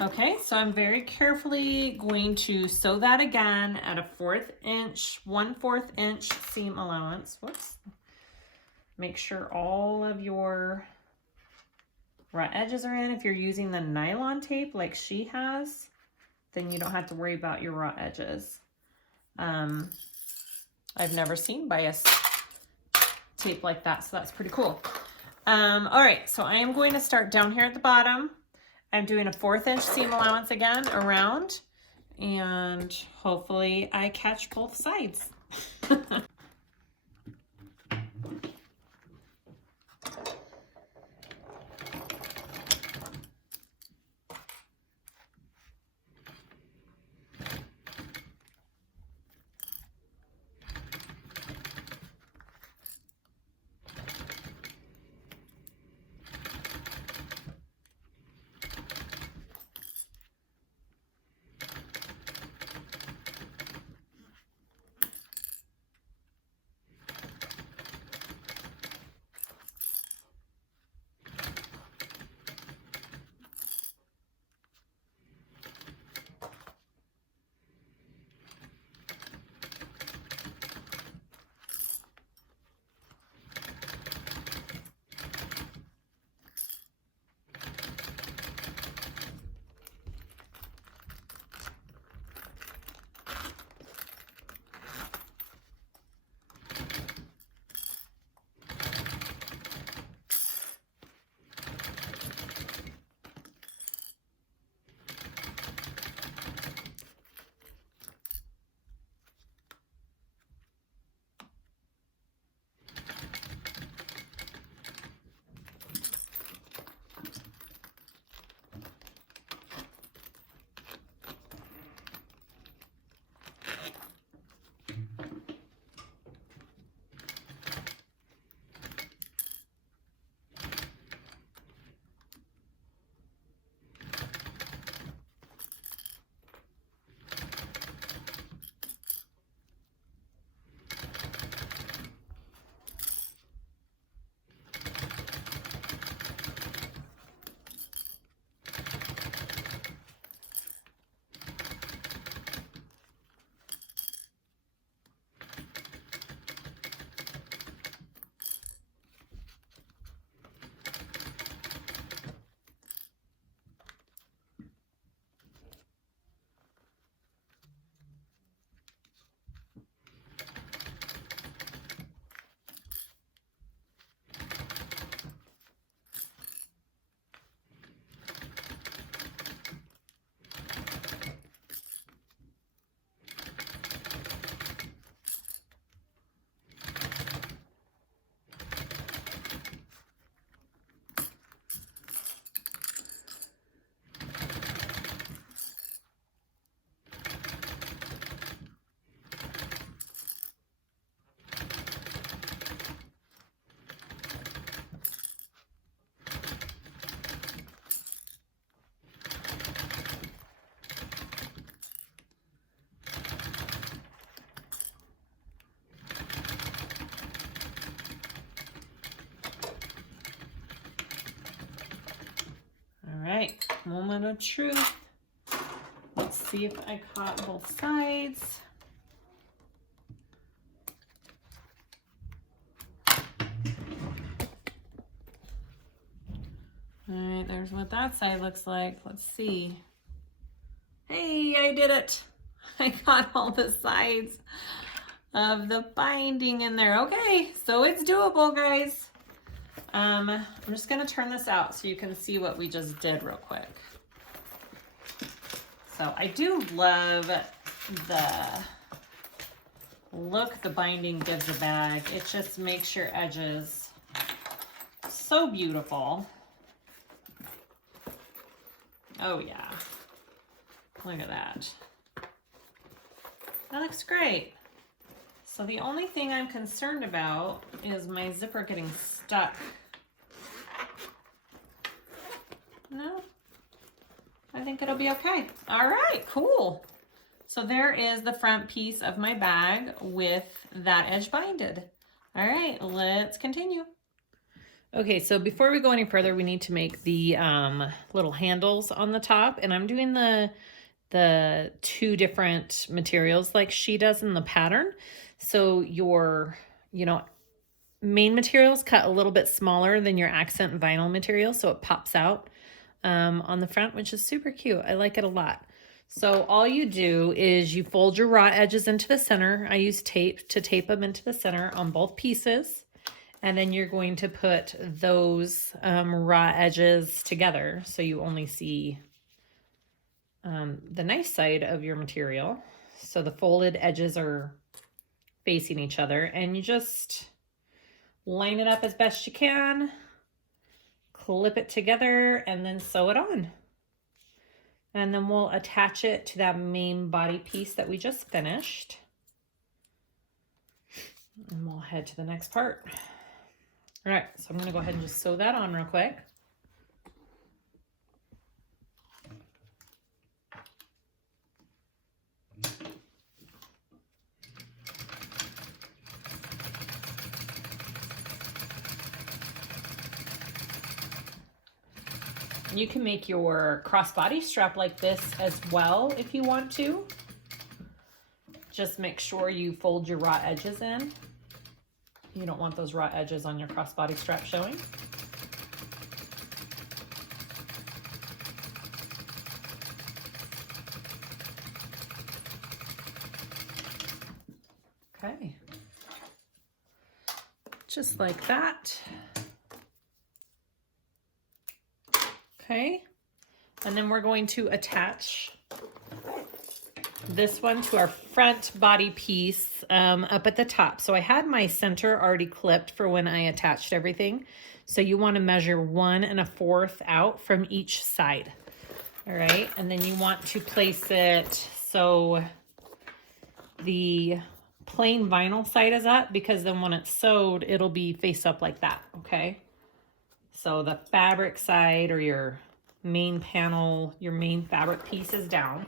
Okay, so I'm very carefully going to sew that again at a 1/4 inch seam allowance. Whoops. Make sure all of your raw edges are in. If you're using the nylon tape like she has, then you don't have to worry about your raw edges. I've never seen bias tape like that, so that's pretty cool. All right, so I am going to start down here at the bottom. I'm doing a 1/4 inch seam allowance again around, and hopefully I catch both sides. Moment of truth. Let's see if I caught both sides. All right, there's what that side looks like. Let's see. Hey, I did it. I got all the sides. of the binding in there. Okay, so it's doable, guys. I'm just gonna turn this out so you can see what we just did real quick. So I do love the look the binding gives a bag. It just makes your edges so beautiful. Oh yeah, look at that. That looks great. So the only thing I'm concerned about is my zipper getting stuck. No, I think it'll be okay. All right, cool. So there is the front piece of my bag with that edge binded. All right, let's continue. Okay, so before we go any further, we need to make the little handles on the top, and I'm doing the two different materials like she does in the pattern. So your, main materials cut a little bit smaller than your accent vinyl material, so it pops out on the front, which is super cute. I like it a lot. So all you do is you fold your raw edges into the center. I use tape to tape them into the center on both pieces. And then you're going to put those raw edges together so you only see the nice side of your material. So the folded edges are facing each other, and you just line it up as best you can, clip it together, and then sew it on. And then we'll attach it to that main body piece that we just finished. And we'll head to the next part. All right, so I'm gonna go ahead and just sew that on real quick. You can make your crossbody strap like this as well if you want to. Just make sure you fold your raw edges in. You don't want those raw edges on your crossbody strap showing. Okay. Just like that. Okay. And then we're going to attach this one to our front body piece up at the top. So I had my center already clipped for when I attached everything. So you want to measure 1 1/4 out from each side. All right. And then you want to place it so the plain vinyl side is up, because then when it's sewed, it'll be face up like that. Okay. So the fabric side, or your main panel, your main fabric piece is down.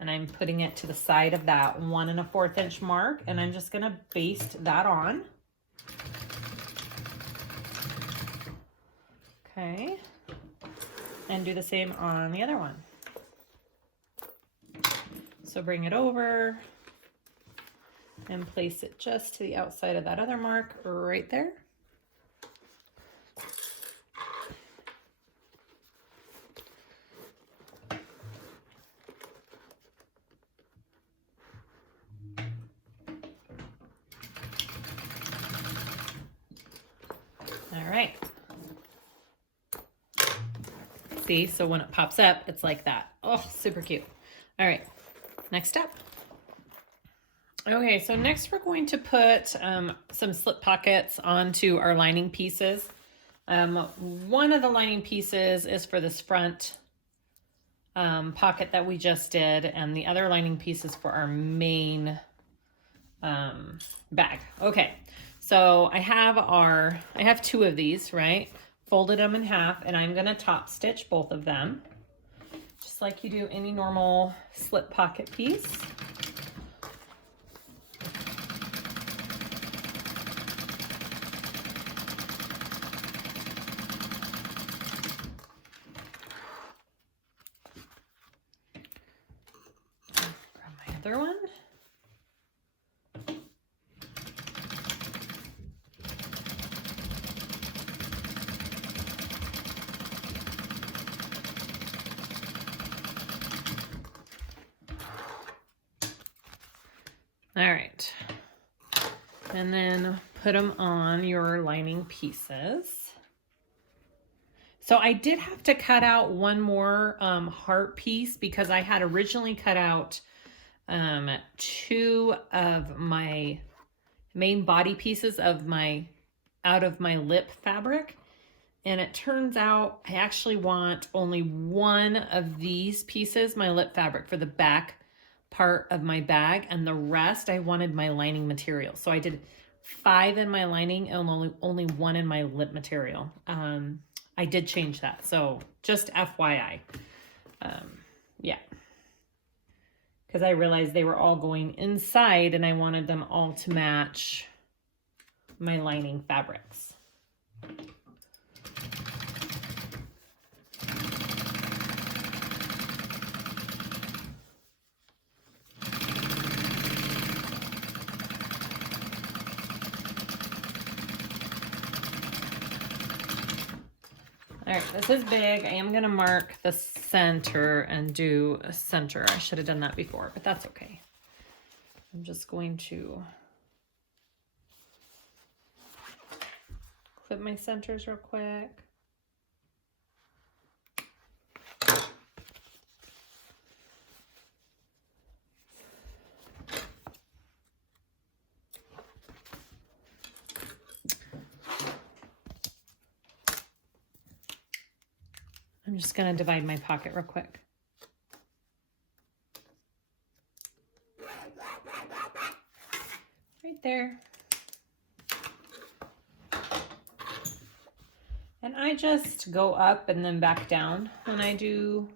And I'm putting it to the side of that 1 1/4 inch mark, and I'm just gonna baste that on. Okay, and do the same on the other one. So bring it over and place it just to the outside of that other mark right there. All right. See, so when it pops up, it's like that. Oh, super cute. All right, next step. Okay, so next we're going to put some slip pockets onto our lining pieces. One of the lining pieces is for this front pocket that we just did, and the other lining piece is for our main bag. Okay, so I have 2 of these, right? Folded them in half, and I'm gonna top stitch both of them, just like you do any normal slip pocket piece. Grab my other one. All right, And then put them on your lining pieces. So I did have to cut out one more heart piece because I had originally cut out 2 of my main body pieces of out of my lip fabric. And it turns out I actually want only 1 of these pieces, my lip fabric, for the back part of my bag, and the rest I wanted my lining material. So I did 5 in my lining and only 1 in my lip material. I did change that, so just FYI. Yeah, because I realized they were all going inside and I wanted them all to match my lining fabrics. All right, this is big. I am going to mark the center and do a center. I should have done that before, but that's okay. I'm just going to clip my centers real quick. I'm just going to divide my pocket real quick. Right there. And I just go up and then back down when I do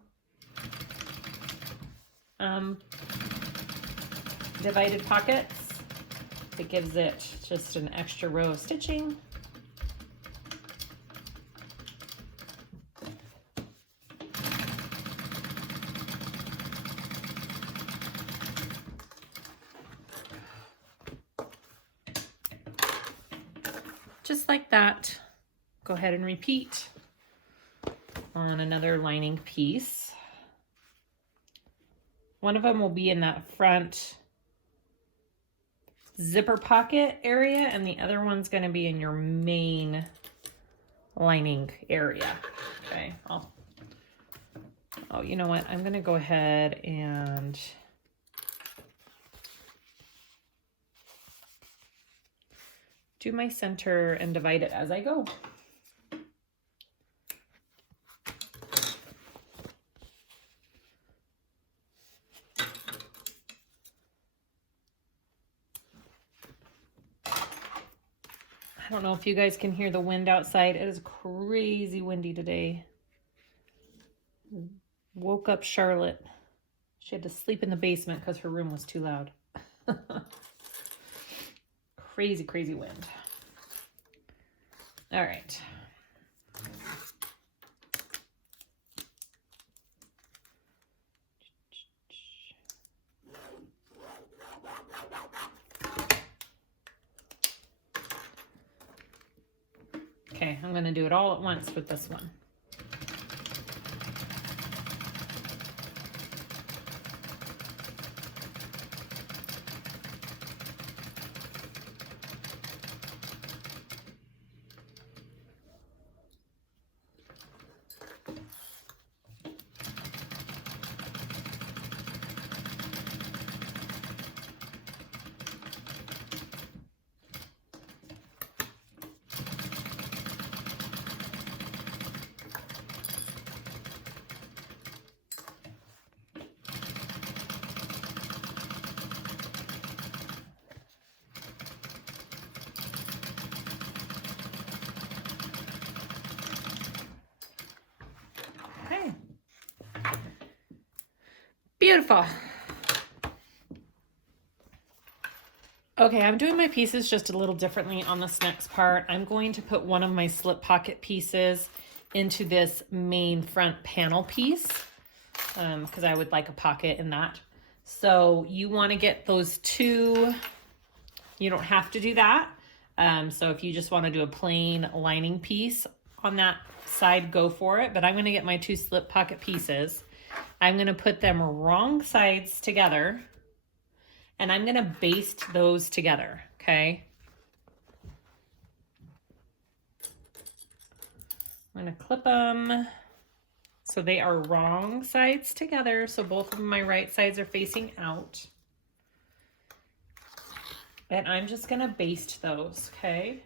divided pockets. It gives it just an extra row of stitching. Just like that. Go ahead and repeat on another lining piece. One of them will be in that front zipper pocket area, and the other one's going to be in your main lining area. Okay. Oh, you know what? I'm going to go ahead and do my center and divide it as I go. I don't know if you guys can hear the wind outside. It is crazy windy today. Woke up Charlotte. She had to sleep in the basement because her room was too loud. Crazy, crazy wind. All right. Okay, I'm going to do it all at once with this one. Beautiful. Okay, I'm doing my pieces just a little differently on this next part. I'm going to put one of my slip pocket pieces into this main front panel piece because I would like a pocket in that. So you want to get those two. You don't have to do that. So if you just want to do a plain lining piece on that side, go for it. But I'm going to get my two slip pocket pieces. I'm going to put them wrong sides together, and I'm going to baste those together, okay? I'm going to clip them so they are wrong sides together. So both of my right sides are facing out. And I'm just going to baste those, okay?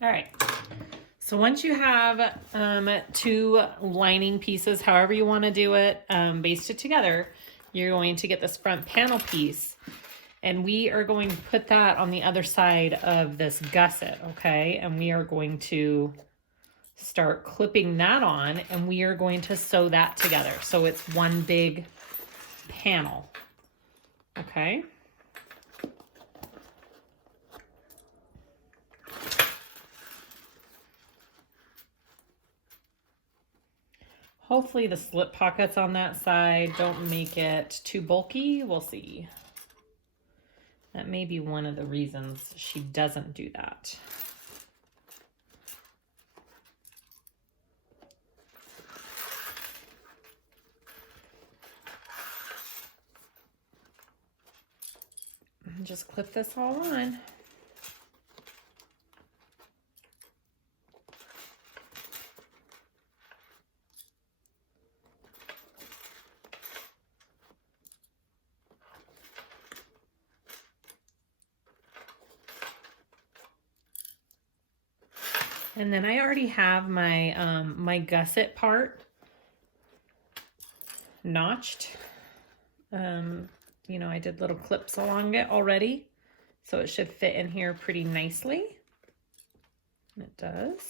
All right, so once you have two lining pieces, however you want to do it, basted together, you're going to get this front panel piece, and we are going to put that on the other side of this gusset, okay? And we are going to start clipping that on, and we are going to sew that together. So it's one big panel, okay? Hopefully the slip pockets on that side don't make it too bulky. We'll see. That may be one of the reasons she doesn't do that. And just clip this all on. And then I already have my my gusset part notched. You know, I did little clips along it already, so it should fit in here pretty nicely. And it does.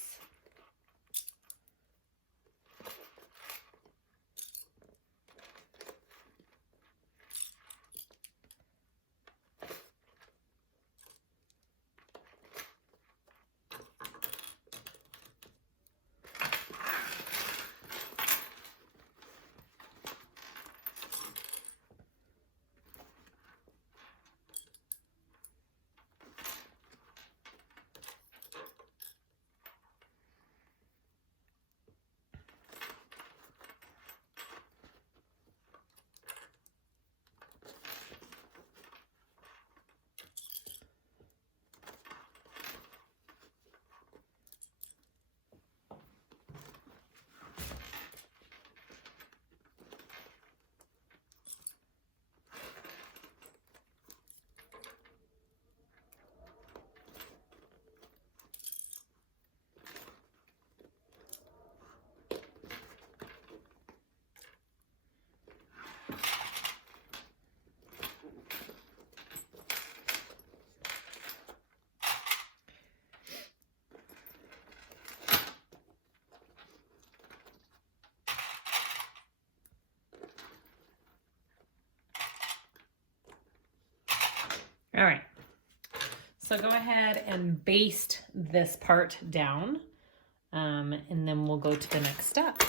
All right, so go ahead and baste this part down, and then we'll go to the next step.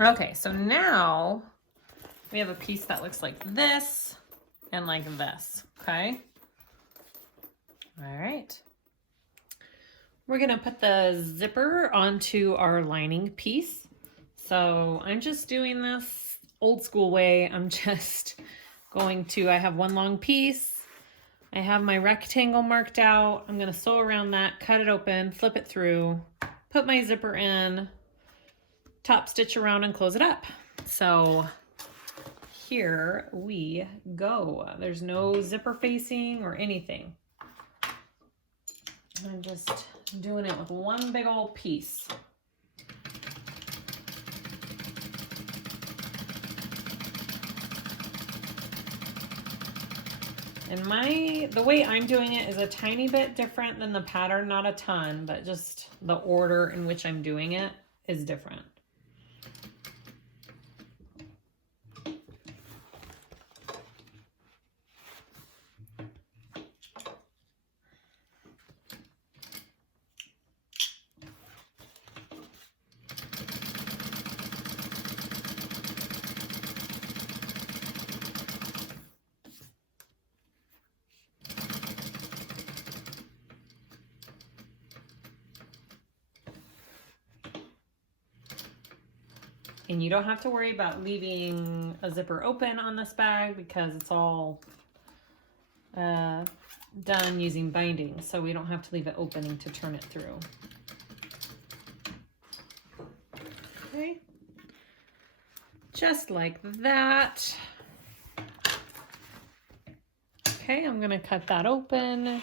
Okay, so now we have a piece that looks like this and like this, okay? All right. We're gonna put the zipper onto our lining piece. So I'm just doing this old school way. I'm just going to, I have one long piece. I have my rectangle marked out. I'm gonna sew around that, cut it open, flip it through, put my zipper in, top stitch around and close it up. So here we go. There's no zipper facing or anything. I'm just doing it with one big old piece. And the way I'm doing it is a tiny bit different than the pattern, not a ton, but just the order in which I'm doing it is different. And you don't have to worry about leaving a zipper open on this bag because it's all done using binding. So we don't have to leave it opening to turn it through. Okay. Just like that. Okay, I'm gonna cut that open.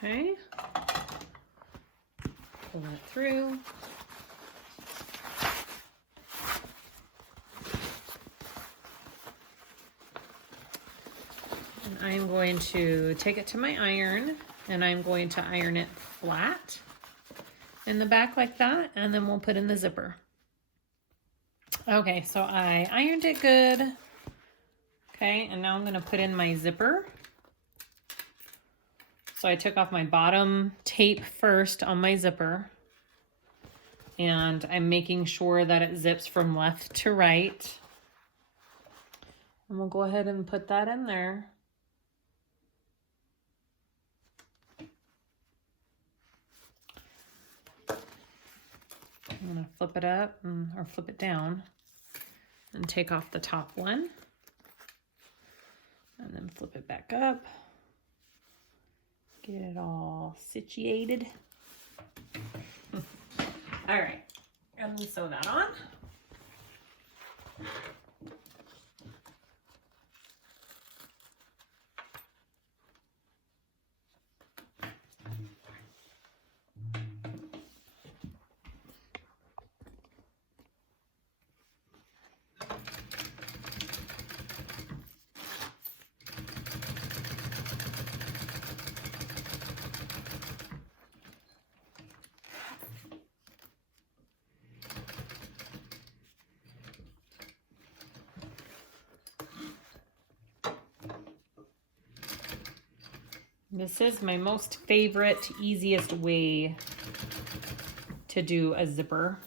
Okay, pull that through. And I'm going to take it to my iron and I'm going to iron it flat in the back like that, and then we'll put in the zipper. Okay, so I ironed it good. Okay, and now I'm gonna put in my zipper. So I took off my bottom tape first on my zipper, and I'm making sure that it zips from left to right. And we'll go ahead and put that in there. I'm gonna flip it up or flip it down and take off the top one, and then flip it back up. Get it all situated. All right, and sew that on. This is my most favorite, easiest way to do a zipper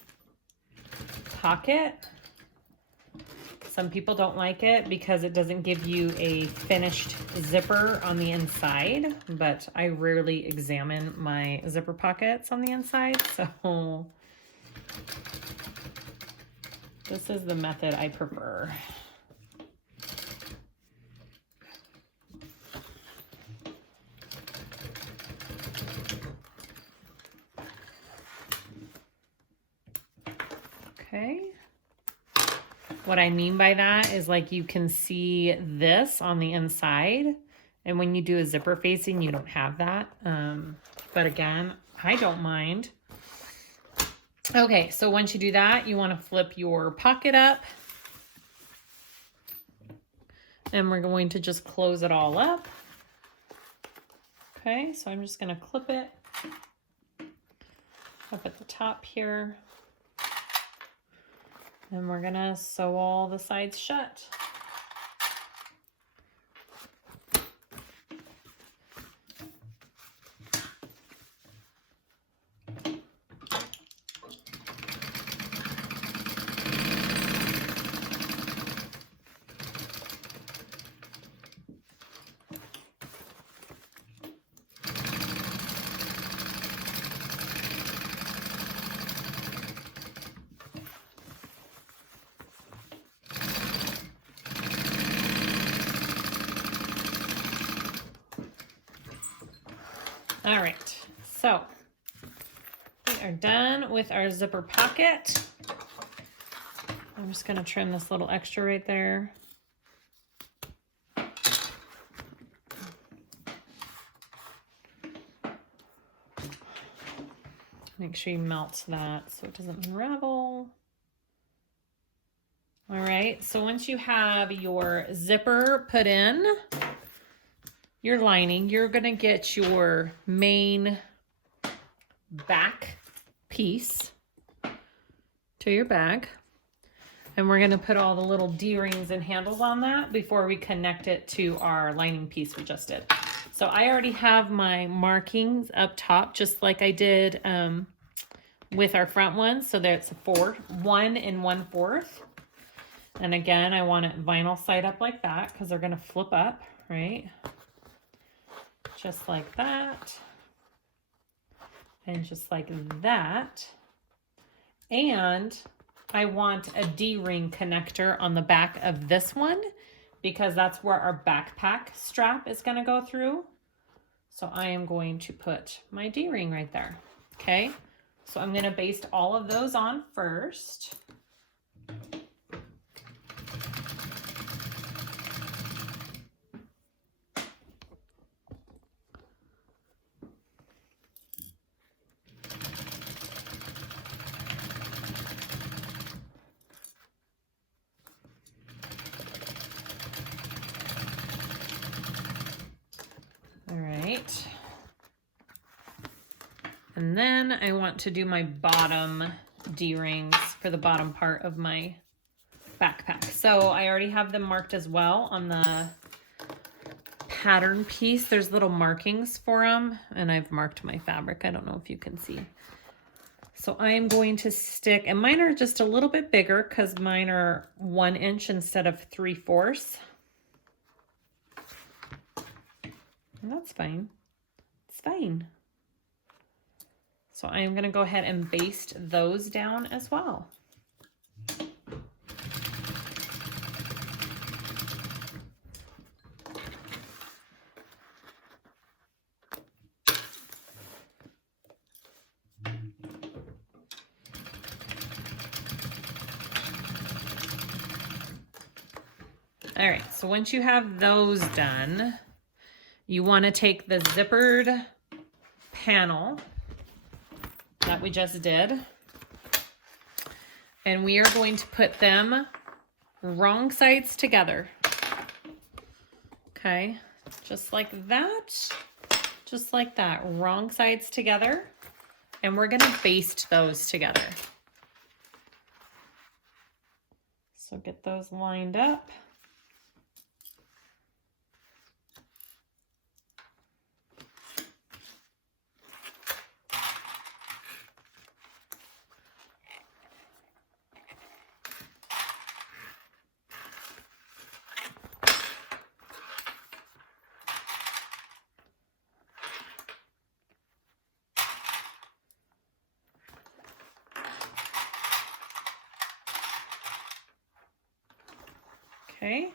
pocket. Some people don't like it because it doesn't give you a finished zipper on the inside, but I rarely examine my zipper pockets on the inside, so this is the method I prefer. Okay. What I mean by that is, like, you can see this on the inside, and when you do a zipper facing, you don't have that. But again, I don't mind. Okay, so once you do that, you want to flip your pocket up And we're going to just close it all up. Okay, so I'm just going to clip it up at the top here. And we're going to sew all the sides shut. All right, so we are done with our zipper pocket. I'm just going to trim this little extra right there. Make sure you melt that so it doesn't unravel. All right, so once you have your zipper put in, your lining, you're gonna get your main back piece to your bag. And we're gonna put all the little D-rings and handles on that before we connect it to our lining piece we just did. So I already have my markings up top, just like I did with our front ones. So that's 1 1/4. And again, I want it vinyl side up like that because they're gonna flip up, right? Just like that, and just like that. And I want a D-ring connector on the back of this one because that's where our backpack strap is going to go through. So I am going to put my D-ring right there. Okay, so I'm going to baste all of those on first. All right, and then I want to do my bottom D-rings for the bottom part of my backpack. So I already have them marked as well on the pattern piece. There's little markings for them, and I've marked my fabric. I don't know if you can see. So I am going to stick, and mine are just a little bit bigger because mine are 1 inch instead of 3/4. And that's fine. It's fine. So I am going to go ahead and baste those down as well. All right, so once you have those done, you want to take the zippered panel that we just did, and we are going to put them wrong sides together. Okay, just like that, wrong sides together, and we're going to baste those together. So get those lined up. Okay,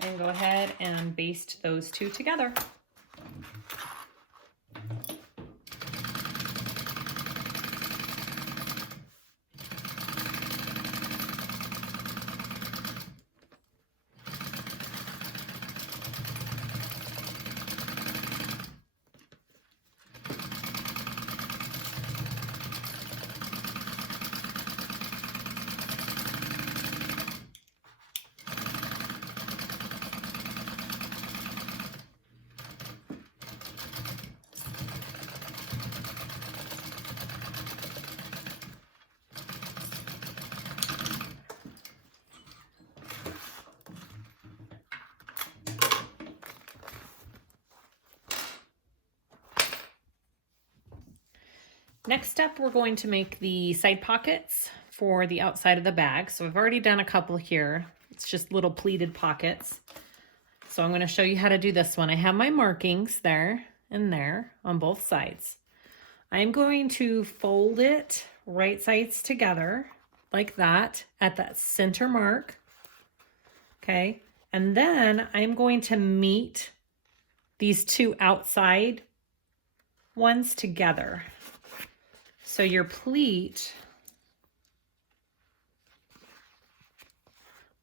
and go ahead and baste those two together. Next step, we're going to make the side pockets for the outside of the bag. So I've already done a couple here. It's just little pleated pockets. So I'm going to show you how to do this one. I have my markings there and there on both sides. I'm going to fold it right sides together like that at that center mark. Okay. And then I'm going to meet these two outside ones together. So your pleat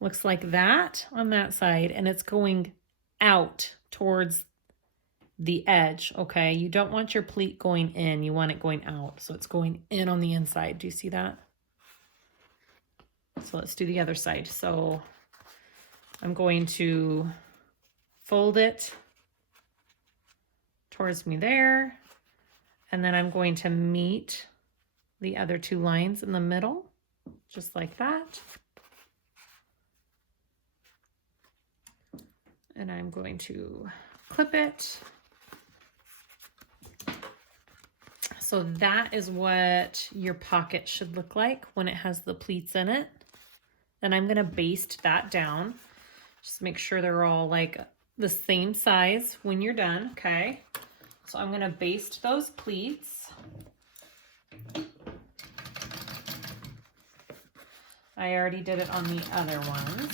looks like that on that side, and it's going out towards the edge, okay? You don't want your pleat going in, you want it going out. So it's going in on the inside. Do you see that? So let's do the other side. So I'm going to fold it towards me there, and then I'm going to meet the other two lines in the middle, just like that. And I'm going to clip it. So that is what your pocket should look like when it has the pleats in it. And I'm gonna baste that down. Just make sure they're all like the same size when you're done, okay? So I'm gonna baste those pleats. I already did it on the other ones.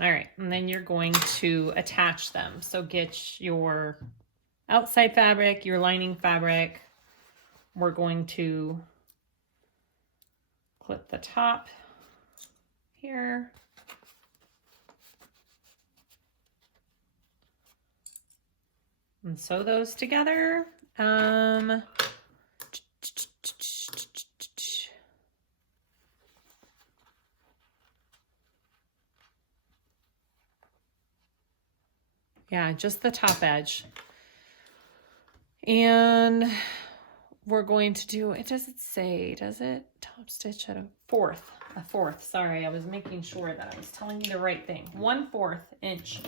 All right, and then you're going to attach them. So get your outside fabric, your lining fabric. We're going to clip the top here. And sew those together. Yeah, just the top edge. And we're going to do, it doesn't say, does it? Top stitch at a fourth, sorry. I was making sure that I was telling you the right thing. 1/4 inch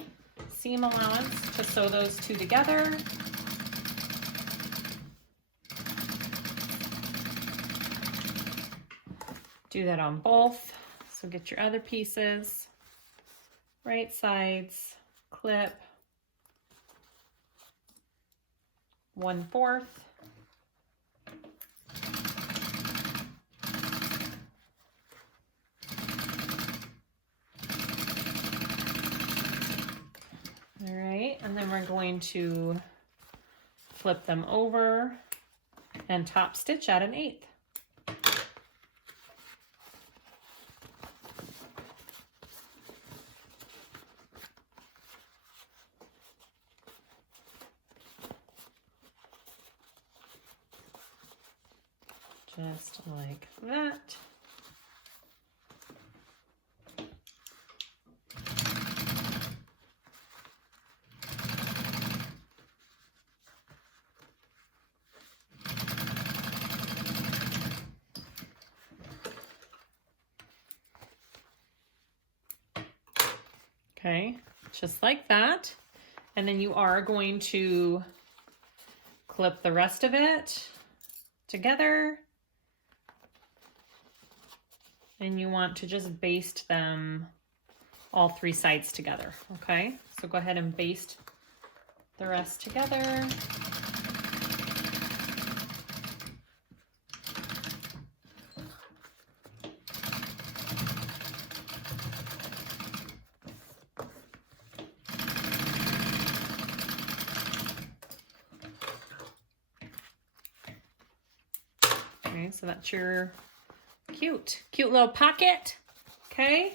seam allowance to sew those two together. Do that on both. So get your other pieces, right sides, clip, 1/4. All right, and then we're going to flip them over and top stitch at 1/8. Just like that. Okay, just like that. And then you are going to clip the rest of it together. And you want to just baste them all three sides together, okay? So go ahead and baste the rest together. Okay, so that's your cute little pocket, okay?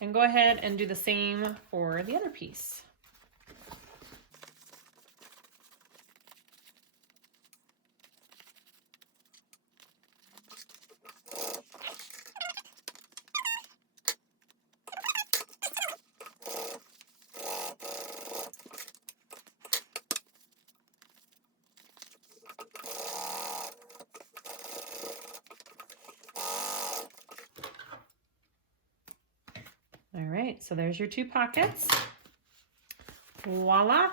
And go ahead and do the same for the other piece. All right, so there's your two pockets. Voila.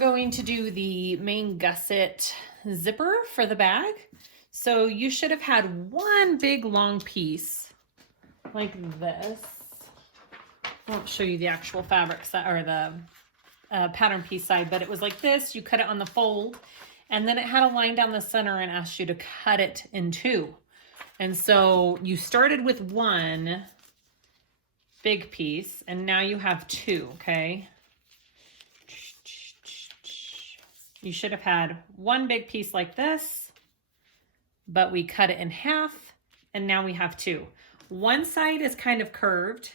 going to do the main gusset zipper for the bag. So you should have had one big long piece like this. I won't show you the actual fabric side or the pattern piece side, but it was like this. You cut it on the fold, and then it had a line down the center and asked you to cut it in two. And so you started with one big piece, and now you have two, okay? You should have had one big piece like this, but we cut it in half, and now we have two. One side is kind of curved,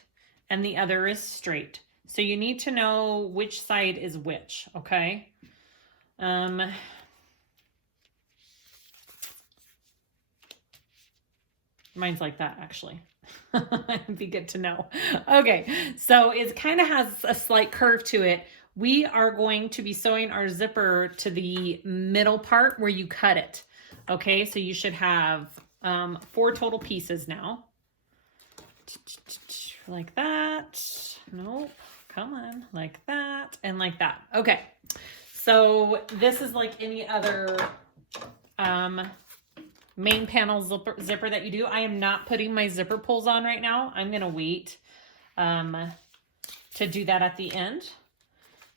and the other is straight. So you need to know which side is which, okay? Mine's like that, actually. It'd be good to know. Okay, so it kind of has a slight curve to it. We are going to be sewing our zipper to the middle part where you cut it. Okay, so you should have 4 total pieces now. Like that. Nope. Come on. Like that and like that. Okay, so this is like any other main panel zipper that you do. I am not putting my zipper pulls on right now. I'm going to wait to do that at the end.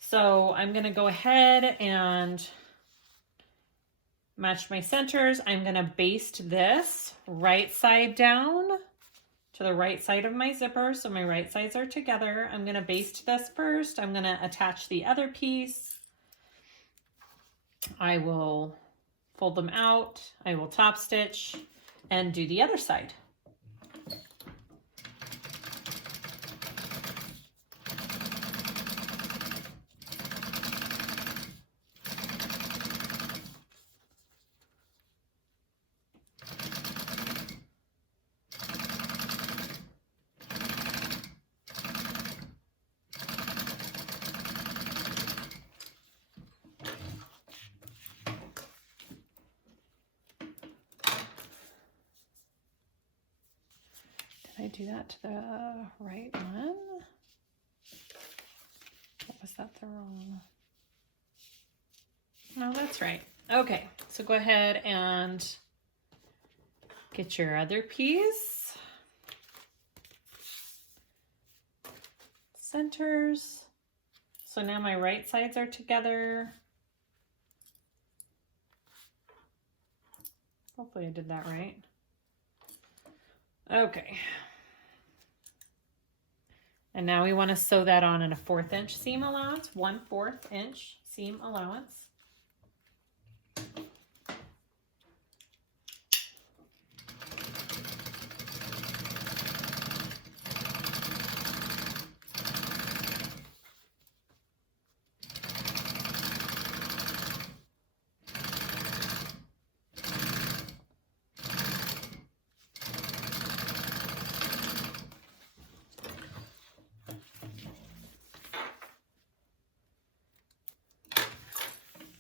So I'm going to go ahead and match my centers. I'm going to baste this right side down to the right side of my zipper. So my right sides are together. I'm going to baste this first. I'm going to attach the other piece. I will fold them out. I will top stitch and do the other side. Did I do that to the right one? What was that the wrong? No, that's right. Okay, so go ahead and get your other piece. Centers. So now my right sides are together. Hopefully I did that right. Okay. And now we want to sew that on at a 1/4 inch seam allowance, 1/4 inch seam allowance.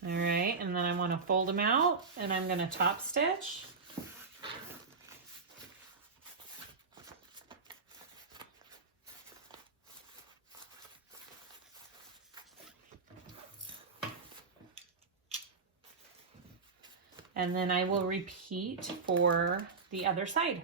All right, and then I want to fold them out, and I'm going to top stitch. And then I will repeat for the other side.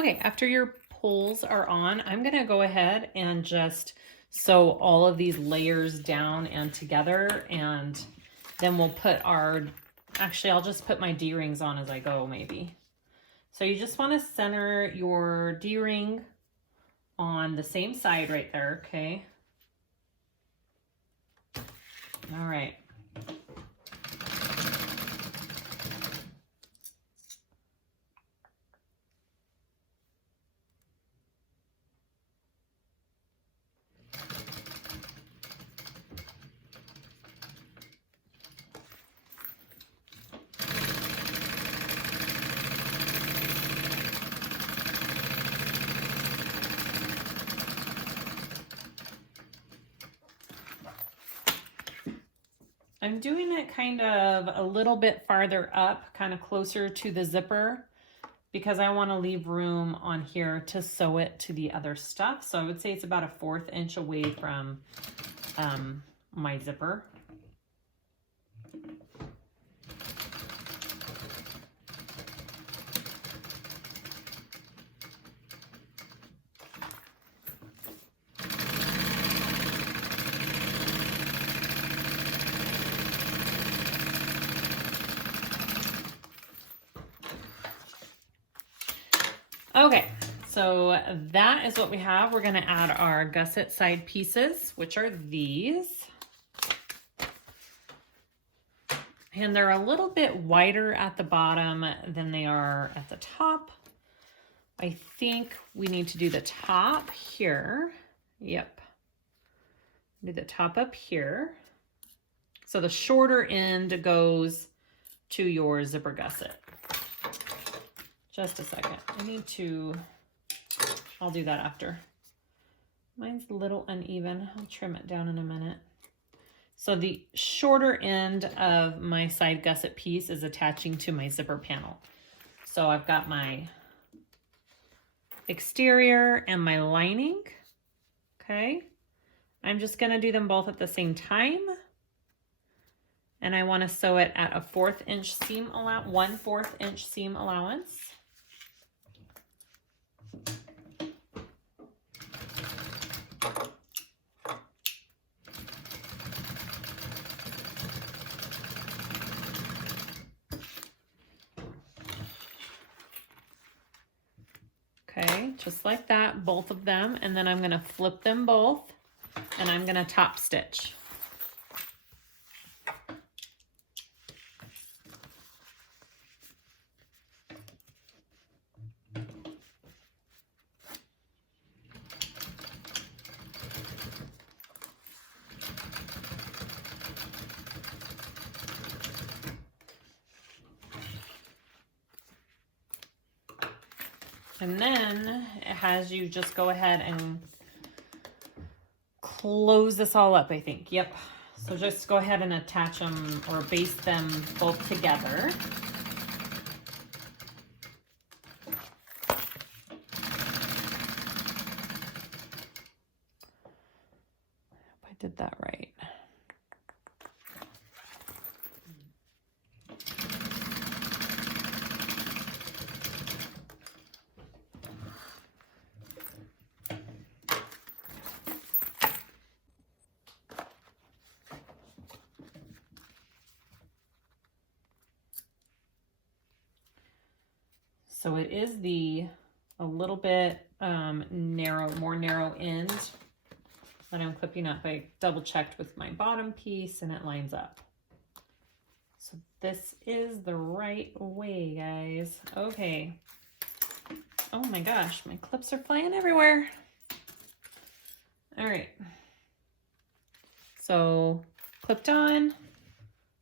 Okay, after your pulls are on, I'm gonna go ahead and just sew all of these layers down and together, and then we'll put our, actually I'll just put my D-rings on as I go maybe. So you just wanna center your D-ring on the same side right there, okay? All right. I'm doing it kind of a little bit farther up, kind of closer to the zipper, because I want to leave room on here to sew it to the other stuff. So I would say it's about a 1/4 inch away from my zipper. Okay, so that is what we have. We're gonna add our gusset side pieces, which are these. And they're a little bit wider at the bottom than they are at the top. I think we need to do the top here. Yep. Do the top up here. So the shorter end goes to your zipper gusset. Just a second. I need to, I'll do that after. Mine's a little uneven. I'll trim it down in a minute. So the shorter end of my side gusset piece is attaching to my zipper panel. So I've got my exterior and my lining. Okay. I'm just going to do them both at the same time. And I want to sew it at a 1/4 inch seam allowance, 1/4 inch seam allowance. Okay, just like that, both of them. And then I'm going to flip them both and I'm going to top stitch. And then it has you just go ahead and close this all up, I think. Yep. So just go ahead and attach them or baste them both together. I hope I did that right. So it is a little bit more narrow end that I'm clipping up. I double checked with my bottom piece and it lines up. So this is the right way, guys. Okay. Oh my gosh, my clips are flying everywhere. All right. So clipped on,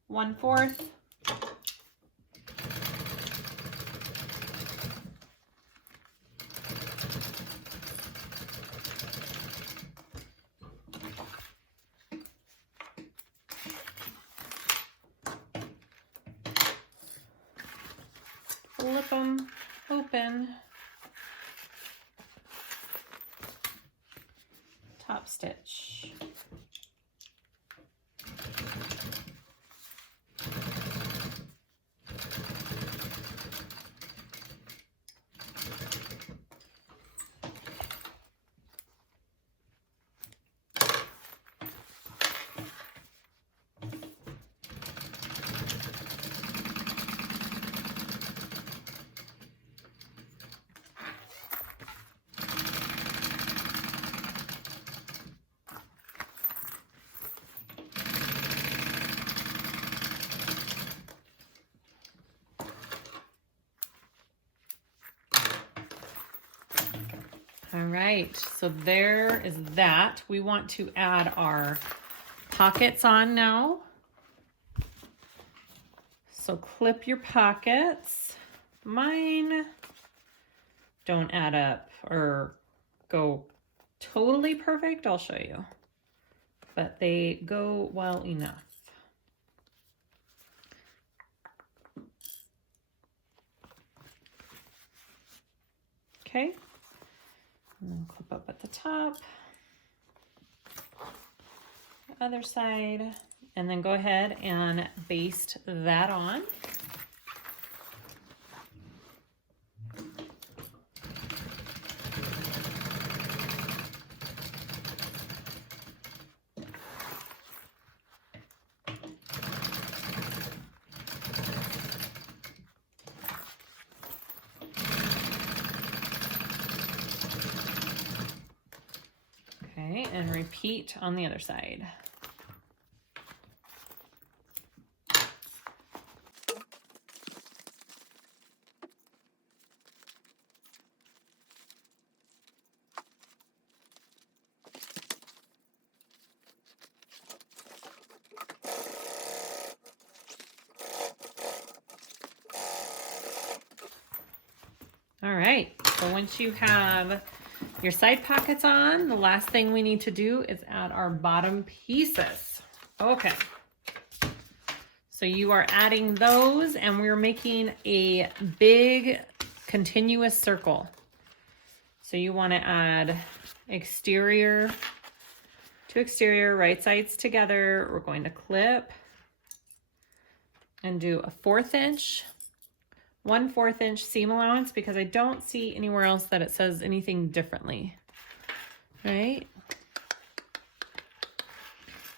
1/4. Flip them open, top stitch. All right, so there is that. We want to add our pockets on now. So clip your pockets. Mine don't add up or go totally perfect. I'll show you, but they go well enough. Okay, and then clip up at the top, the other side, and then go ahead and baste that on. Okay, and repeat on the other side. All right, so once you have your side pockets on, the last thing we need to do is add our bottom pieces. Okay, so you are adding those and we're making a big continuous circle. So you want to add exterior to exterior, right sides together. We're going to clip and do a 1/4 inch, 1/4 inch seam allowance because I don't see anywhere else that it says anything differently, right?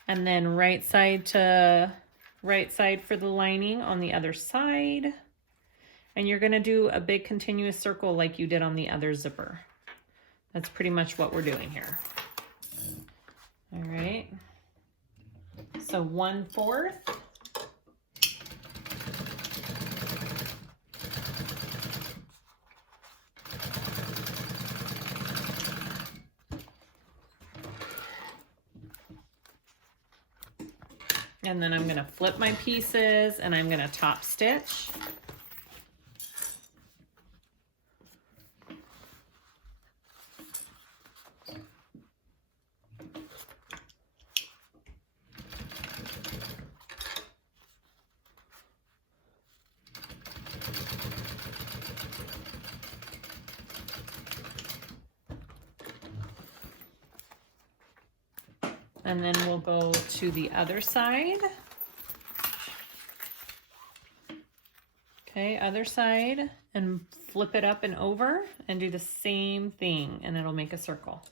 And then right side to right side for the lining on the other side. And you're gonna do a big continuous circle like you did on the other zipper. That's pretty much what we're doing here. All right, so 1/4. And then I'm gonna flip my pieces and I'm gonna top stitch. And then we'll go to the other side. Okay, other side, and flip it up and over and do the same thing and it'll make a circle.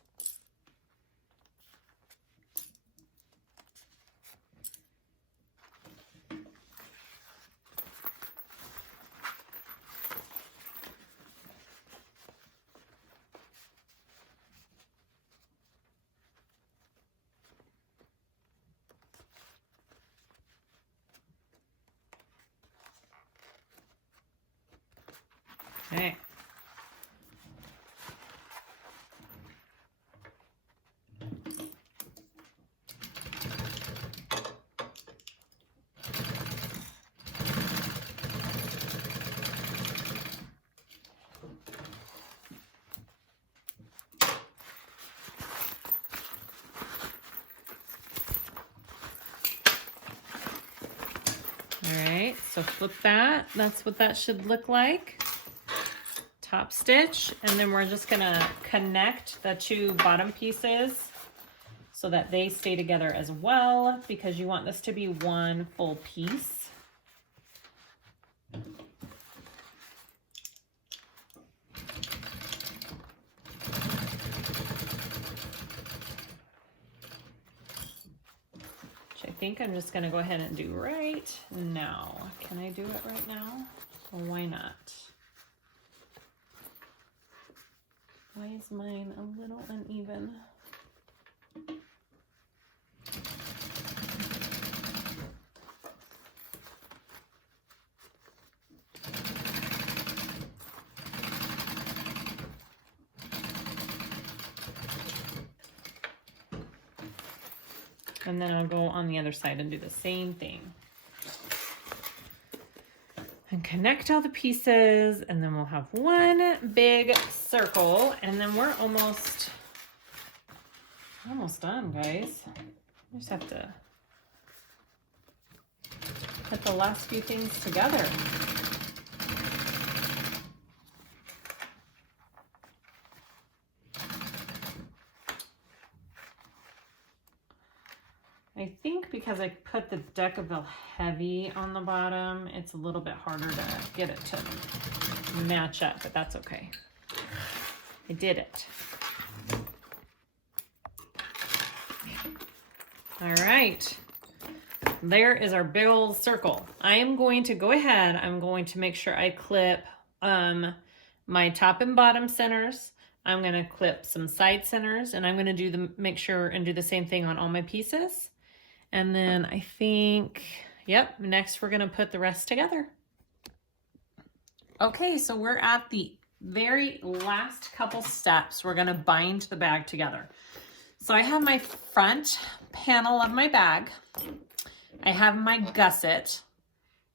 Okay. All right, so flip that. That's what that should look like. Top stitch, and then we're just gonna connect the two bottom pieces so that they stay together as well, because you want this to be one full piece. Which I think I'm just gonna go ahead and do right now. Can I do it right now? Well, why not? Why is mine a little uneven? And then I'll go on the other side and do the same thing. And connect all the pieces, and then we'll have one big circle, and then we're almost done, guys. I just have to put the last few things together. I think because I put the Decaville heavy on the bottom, it's a little bit harder to get it to match up, but that's okay. I did it. All right. There is our big old circle. I am going to go ahead. I'm going to make sure I clip my top and bottom centers. I'm going to clip some side centers, and I'm going to make sure and do the same thing on all my pieces. And then I think, yep, next we're going to put the rest together. Okay, so we're at the very last couple steps. We're going to bind the bag together. So I have my front panel of my bag. I have my gusset,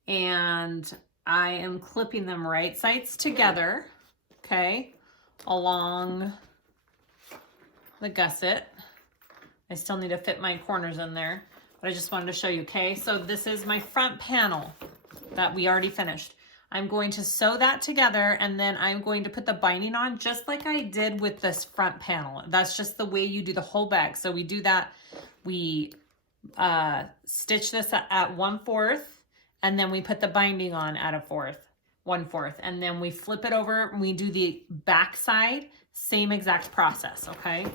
and I am clipping them right sides together, okay, along the gusset. I still need to fit my corners in there, but I just wanted to show you, okay? So this is my front panel that we already finished. I'm going to sew that together, and then I'm going to put the binding on just like I did with this front panel. That's just the way you do the whole bag. So we do that, we stitch this at 1/4, and then we put the binding on at 1/4, and then we flip it over and we do the back side, same exact process, okay?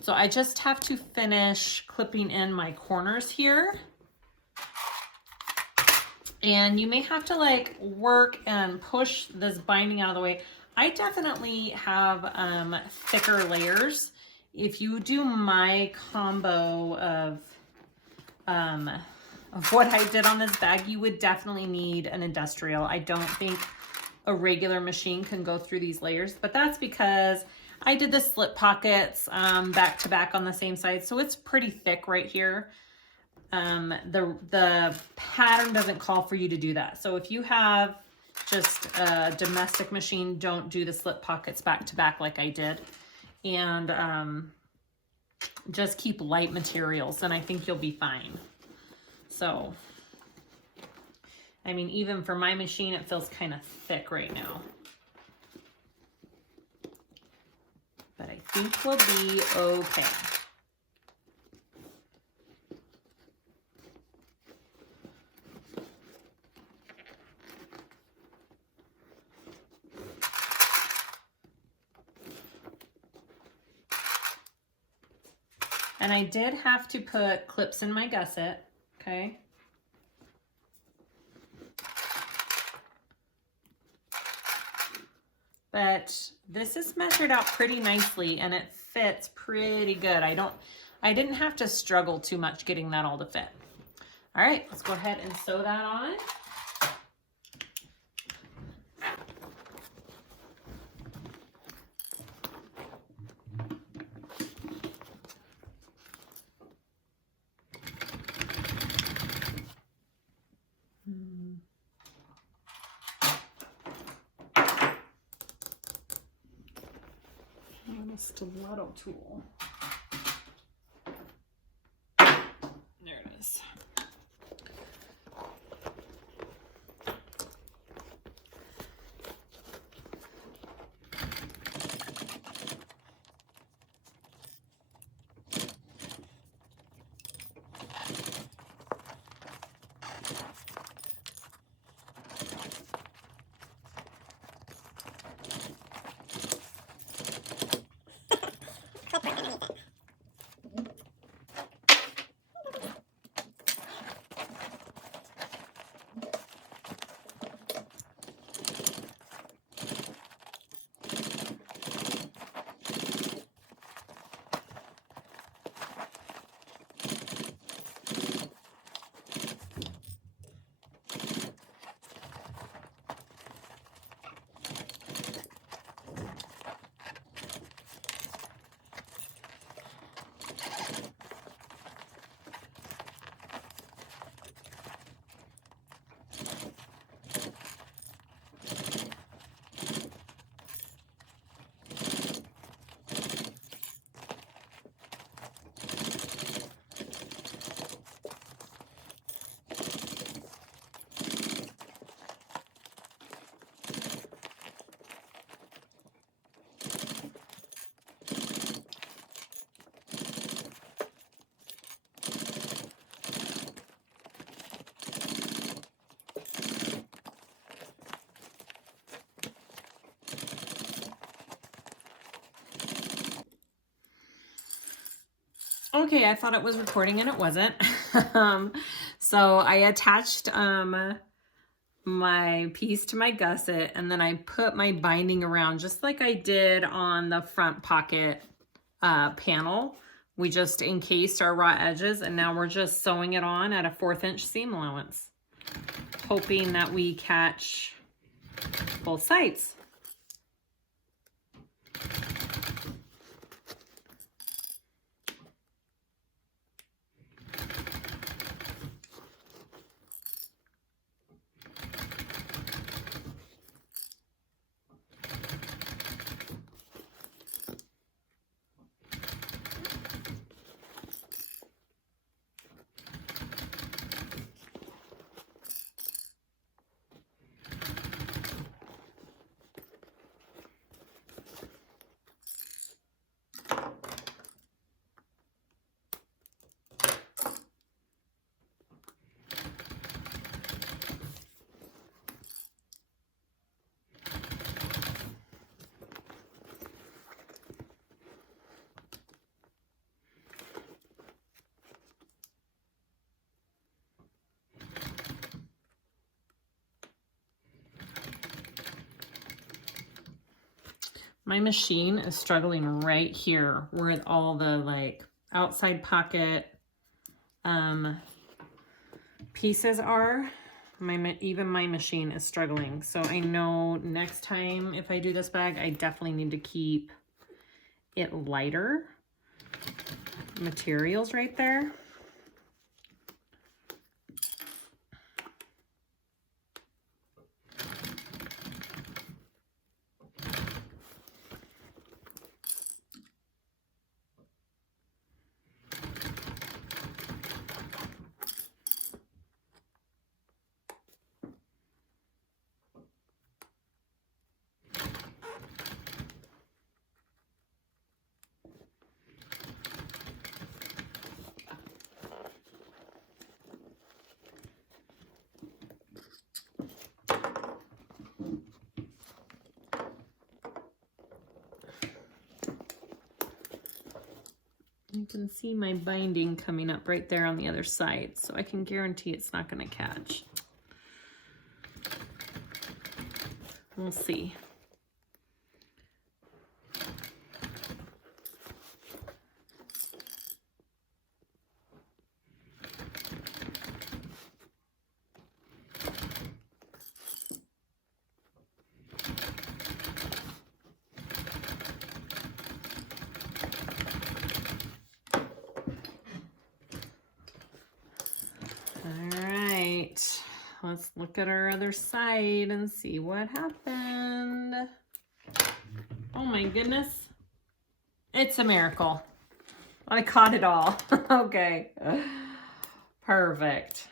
So I just have to finish clipping in my corners here. And you may have to like work and push this binding out of the way. I definitely have thicker layers. If you do my combo of what I did on this bag, you would definitely need an industrial. I don't think a regular machine can go through these layers, but that's because I did the slip pockets back to back on the same side, so it's pretty thick right here. The pattern doesn't call for you to do that. So if you have just a domestic machine, don't do the slip pockets back to back like I did. And just keep light materials, and I think you'll be fine. So, I mean, even for my machine, it feels kind of thick right now. But I think we'll be okay. And I did have to put clips in my gusset, okay? But this is measured out pretty nicely, and it fits pretty good. I didn't have to struggle too much getting that all to fit. All right, let's go ahead and sew that on. Stiletto tool. There it is. Okay, I thought it was recording and it wasn't. So I attached my piece to my gusset, and then I put my binding around just like I did on the front pocket panel. We just encased our raw edges, and now we're just sewing it on at a 1/4 inch seam allowance, hoping that we catch both sides. My machine is struggling right here where all the like outside pocket pieces are. Even my machine is struggling. So I know next time if I do this bag, I definitely need to keep it lighter. Materials right there. You can see my binding coming up right there on the other side, so I can guarantee it's not going to catch. We'll see. Let's look at our other side and see what happened. Oh my goodness. It's a miracle. I caught it all. Okay. Perfect.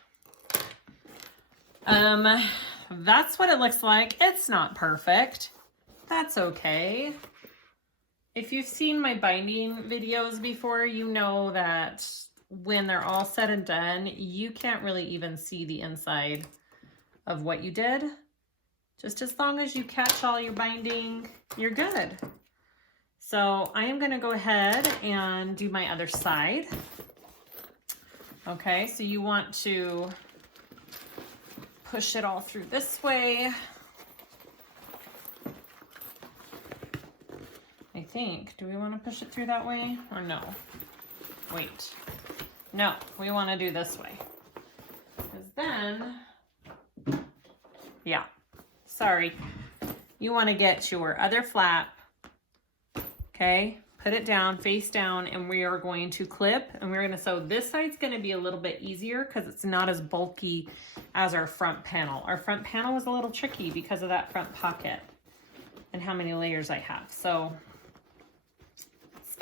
That's what it looks like. It's not perfect. That's okay. If you've seen my binding videos before, you know that when they're all said and done, you can't really even see the inside of what you did. Just as long as you catch all your binding, you're good. So I am gonna go ahead and do my other side. Okay, so you want to push it all through this way. I think, do we want to push it through that way or no? Wait, no, we want to do this way. Because then, yeah, sorry. You want to get your other flap, okay? Put it down, face down, and we are going to clip, and we're going to sew. This side's going to be a little bit easier because it's not as bulky as our front panel. Our front panel was a little tricky because of that front pocket and how many layers I have. So it's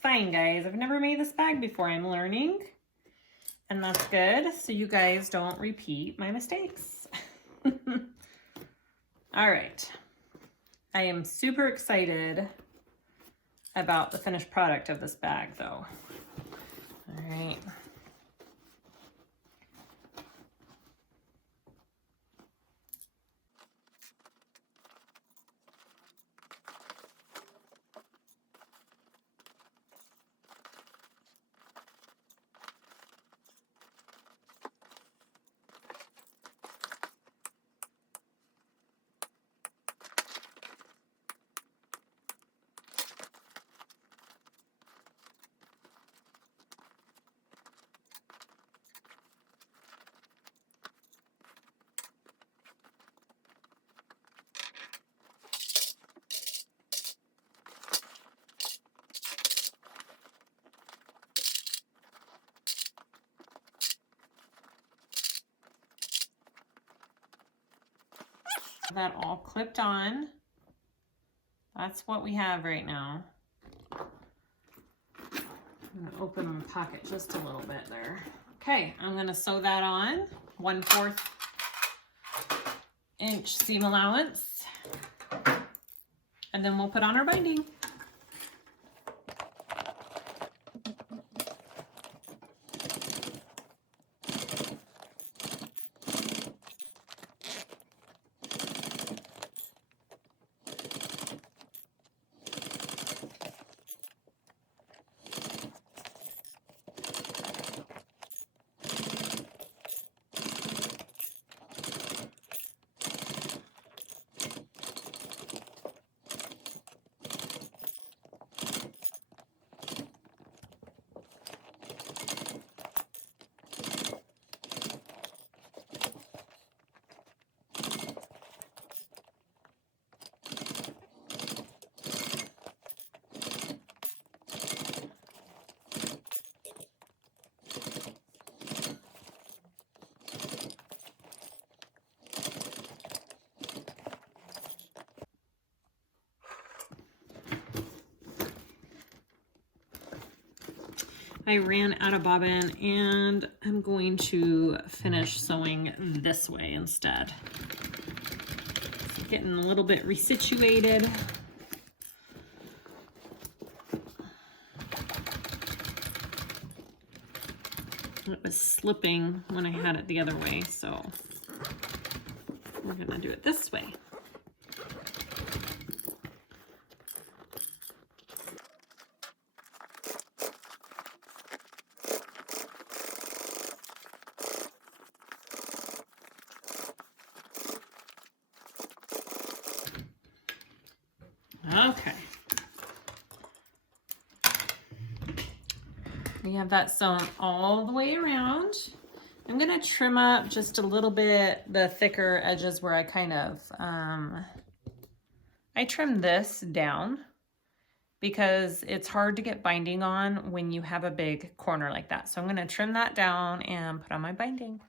fine, guys. I've never made this bag before. I'm learning, and that's good, so you guys don't repeat my mistakes. All right. I am super excited about the finished product of this bag, though. All right. that all clipped on. That's what we have right now. I'm gonna open my pocket just a little bit there. Okay, I'm gonna sew that on, 1/4 inch seam allowance, and then we'll put on our binding. I ran out of bobbin and I'm going to finish sewing this way instead. It's getting a little bit resituated. It was slipping when I had it the other way, so we're gonna do it this way. Okay. We have that sewn all the way around. I'm gonna trim up just a little bit the thicker edges where I kind of, I trim this down because it's hard to get binding on when you have a big corner like that. So I'm gonna trim that down and put on my binding.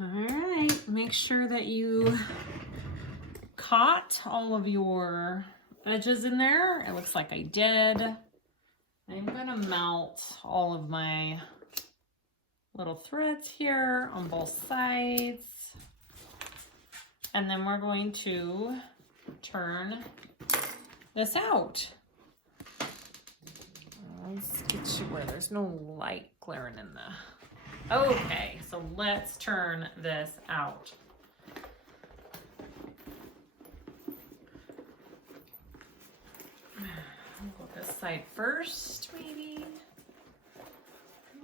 All right, make sure that you caught all of your edges in there. It looks like I did. I'm gonna mount all of my little threads here on both sides. And then we're going to turn this out. Let's get you where there's no light glaring in the... Okay, so let's turn this out. I'll go this side first, maybe.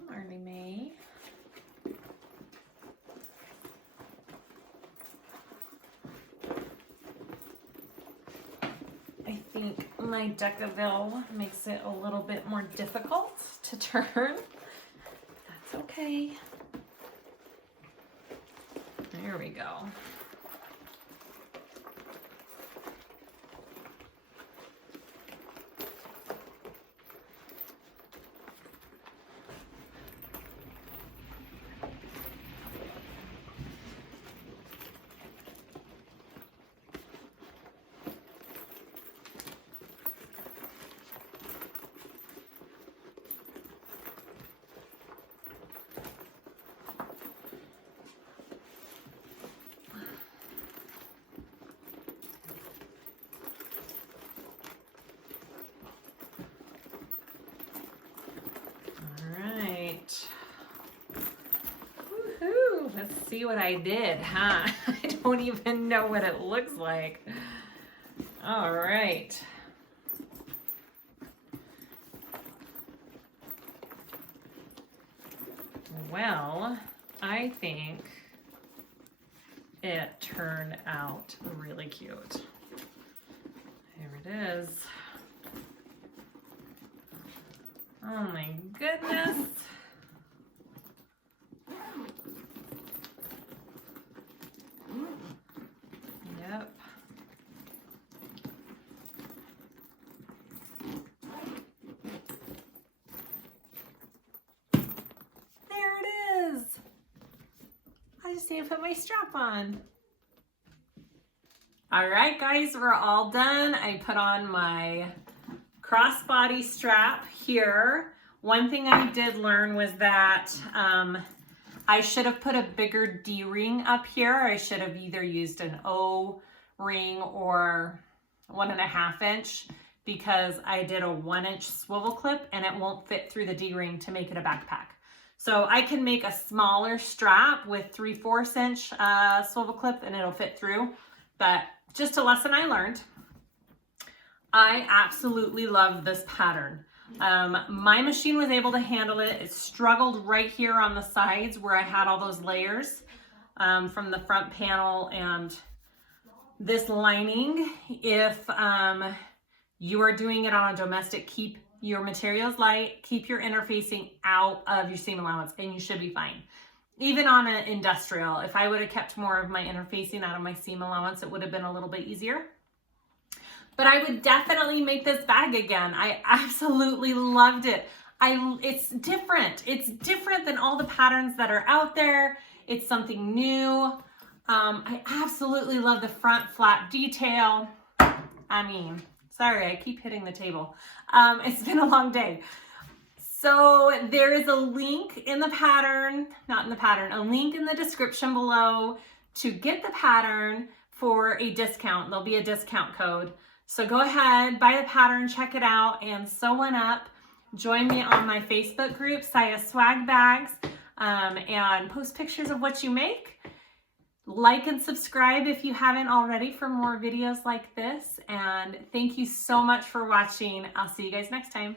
Marley May. I think my Decaville makes it a little bit more difficult to turn. That's okay. There we go. Woohoo! Let's see what I did, huh? I don't even know what it looks like. All right. Well, I think it turned out really cute. There it is. Oh my goodness. Yep. There it is. I just need to put my strap on. All right, guys, we're all done. I put on my crossbody strap here. One thing I did learn was that I should have put a bigger D-ring up here. I should have either used an O ring or 1.5 inch, because I did a 1-inch swivel clip and it won't fit through the D-ring to make it a backpack. So I can make a smaller strap with 3/4 inch swivel clip and it'll fit through. But just a lesson I learned. I absolutely love this pattern. My machine was able to handle it. It struggled right here on the sides where I had all those layers from the front panel and this lining. If you are doing it on a domestic, keep your materials light, keep your interfacing out of your seam allowance, and you should be fine. Even on an industrial, if I would have kept more of my interfacing out of my seam allowance, it would have been a little bit easier. But I would definitely make this bag again. I absolutely loved it. It's different. It's different than all the patterns that are out there. It's something new. I absolutely love the front flap detail. I mean, sorry, I keep hitting the table. It's been a long day. So there is a link in the pattern, not in the pattern, a link in the description below to get the pattern for a discount. There'll be a discount code. So go ahead, buy the pattern, check it out, and sew one up. Join me on my Facebook group, SiahSwagBags, and post pictures of what you make. Like and subscribe if you haven't already for more videos like this. And thank you so much for watching. I'll see you guys next time.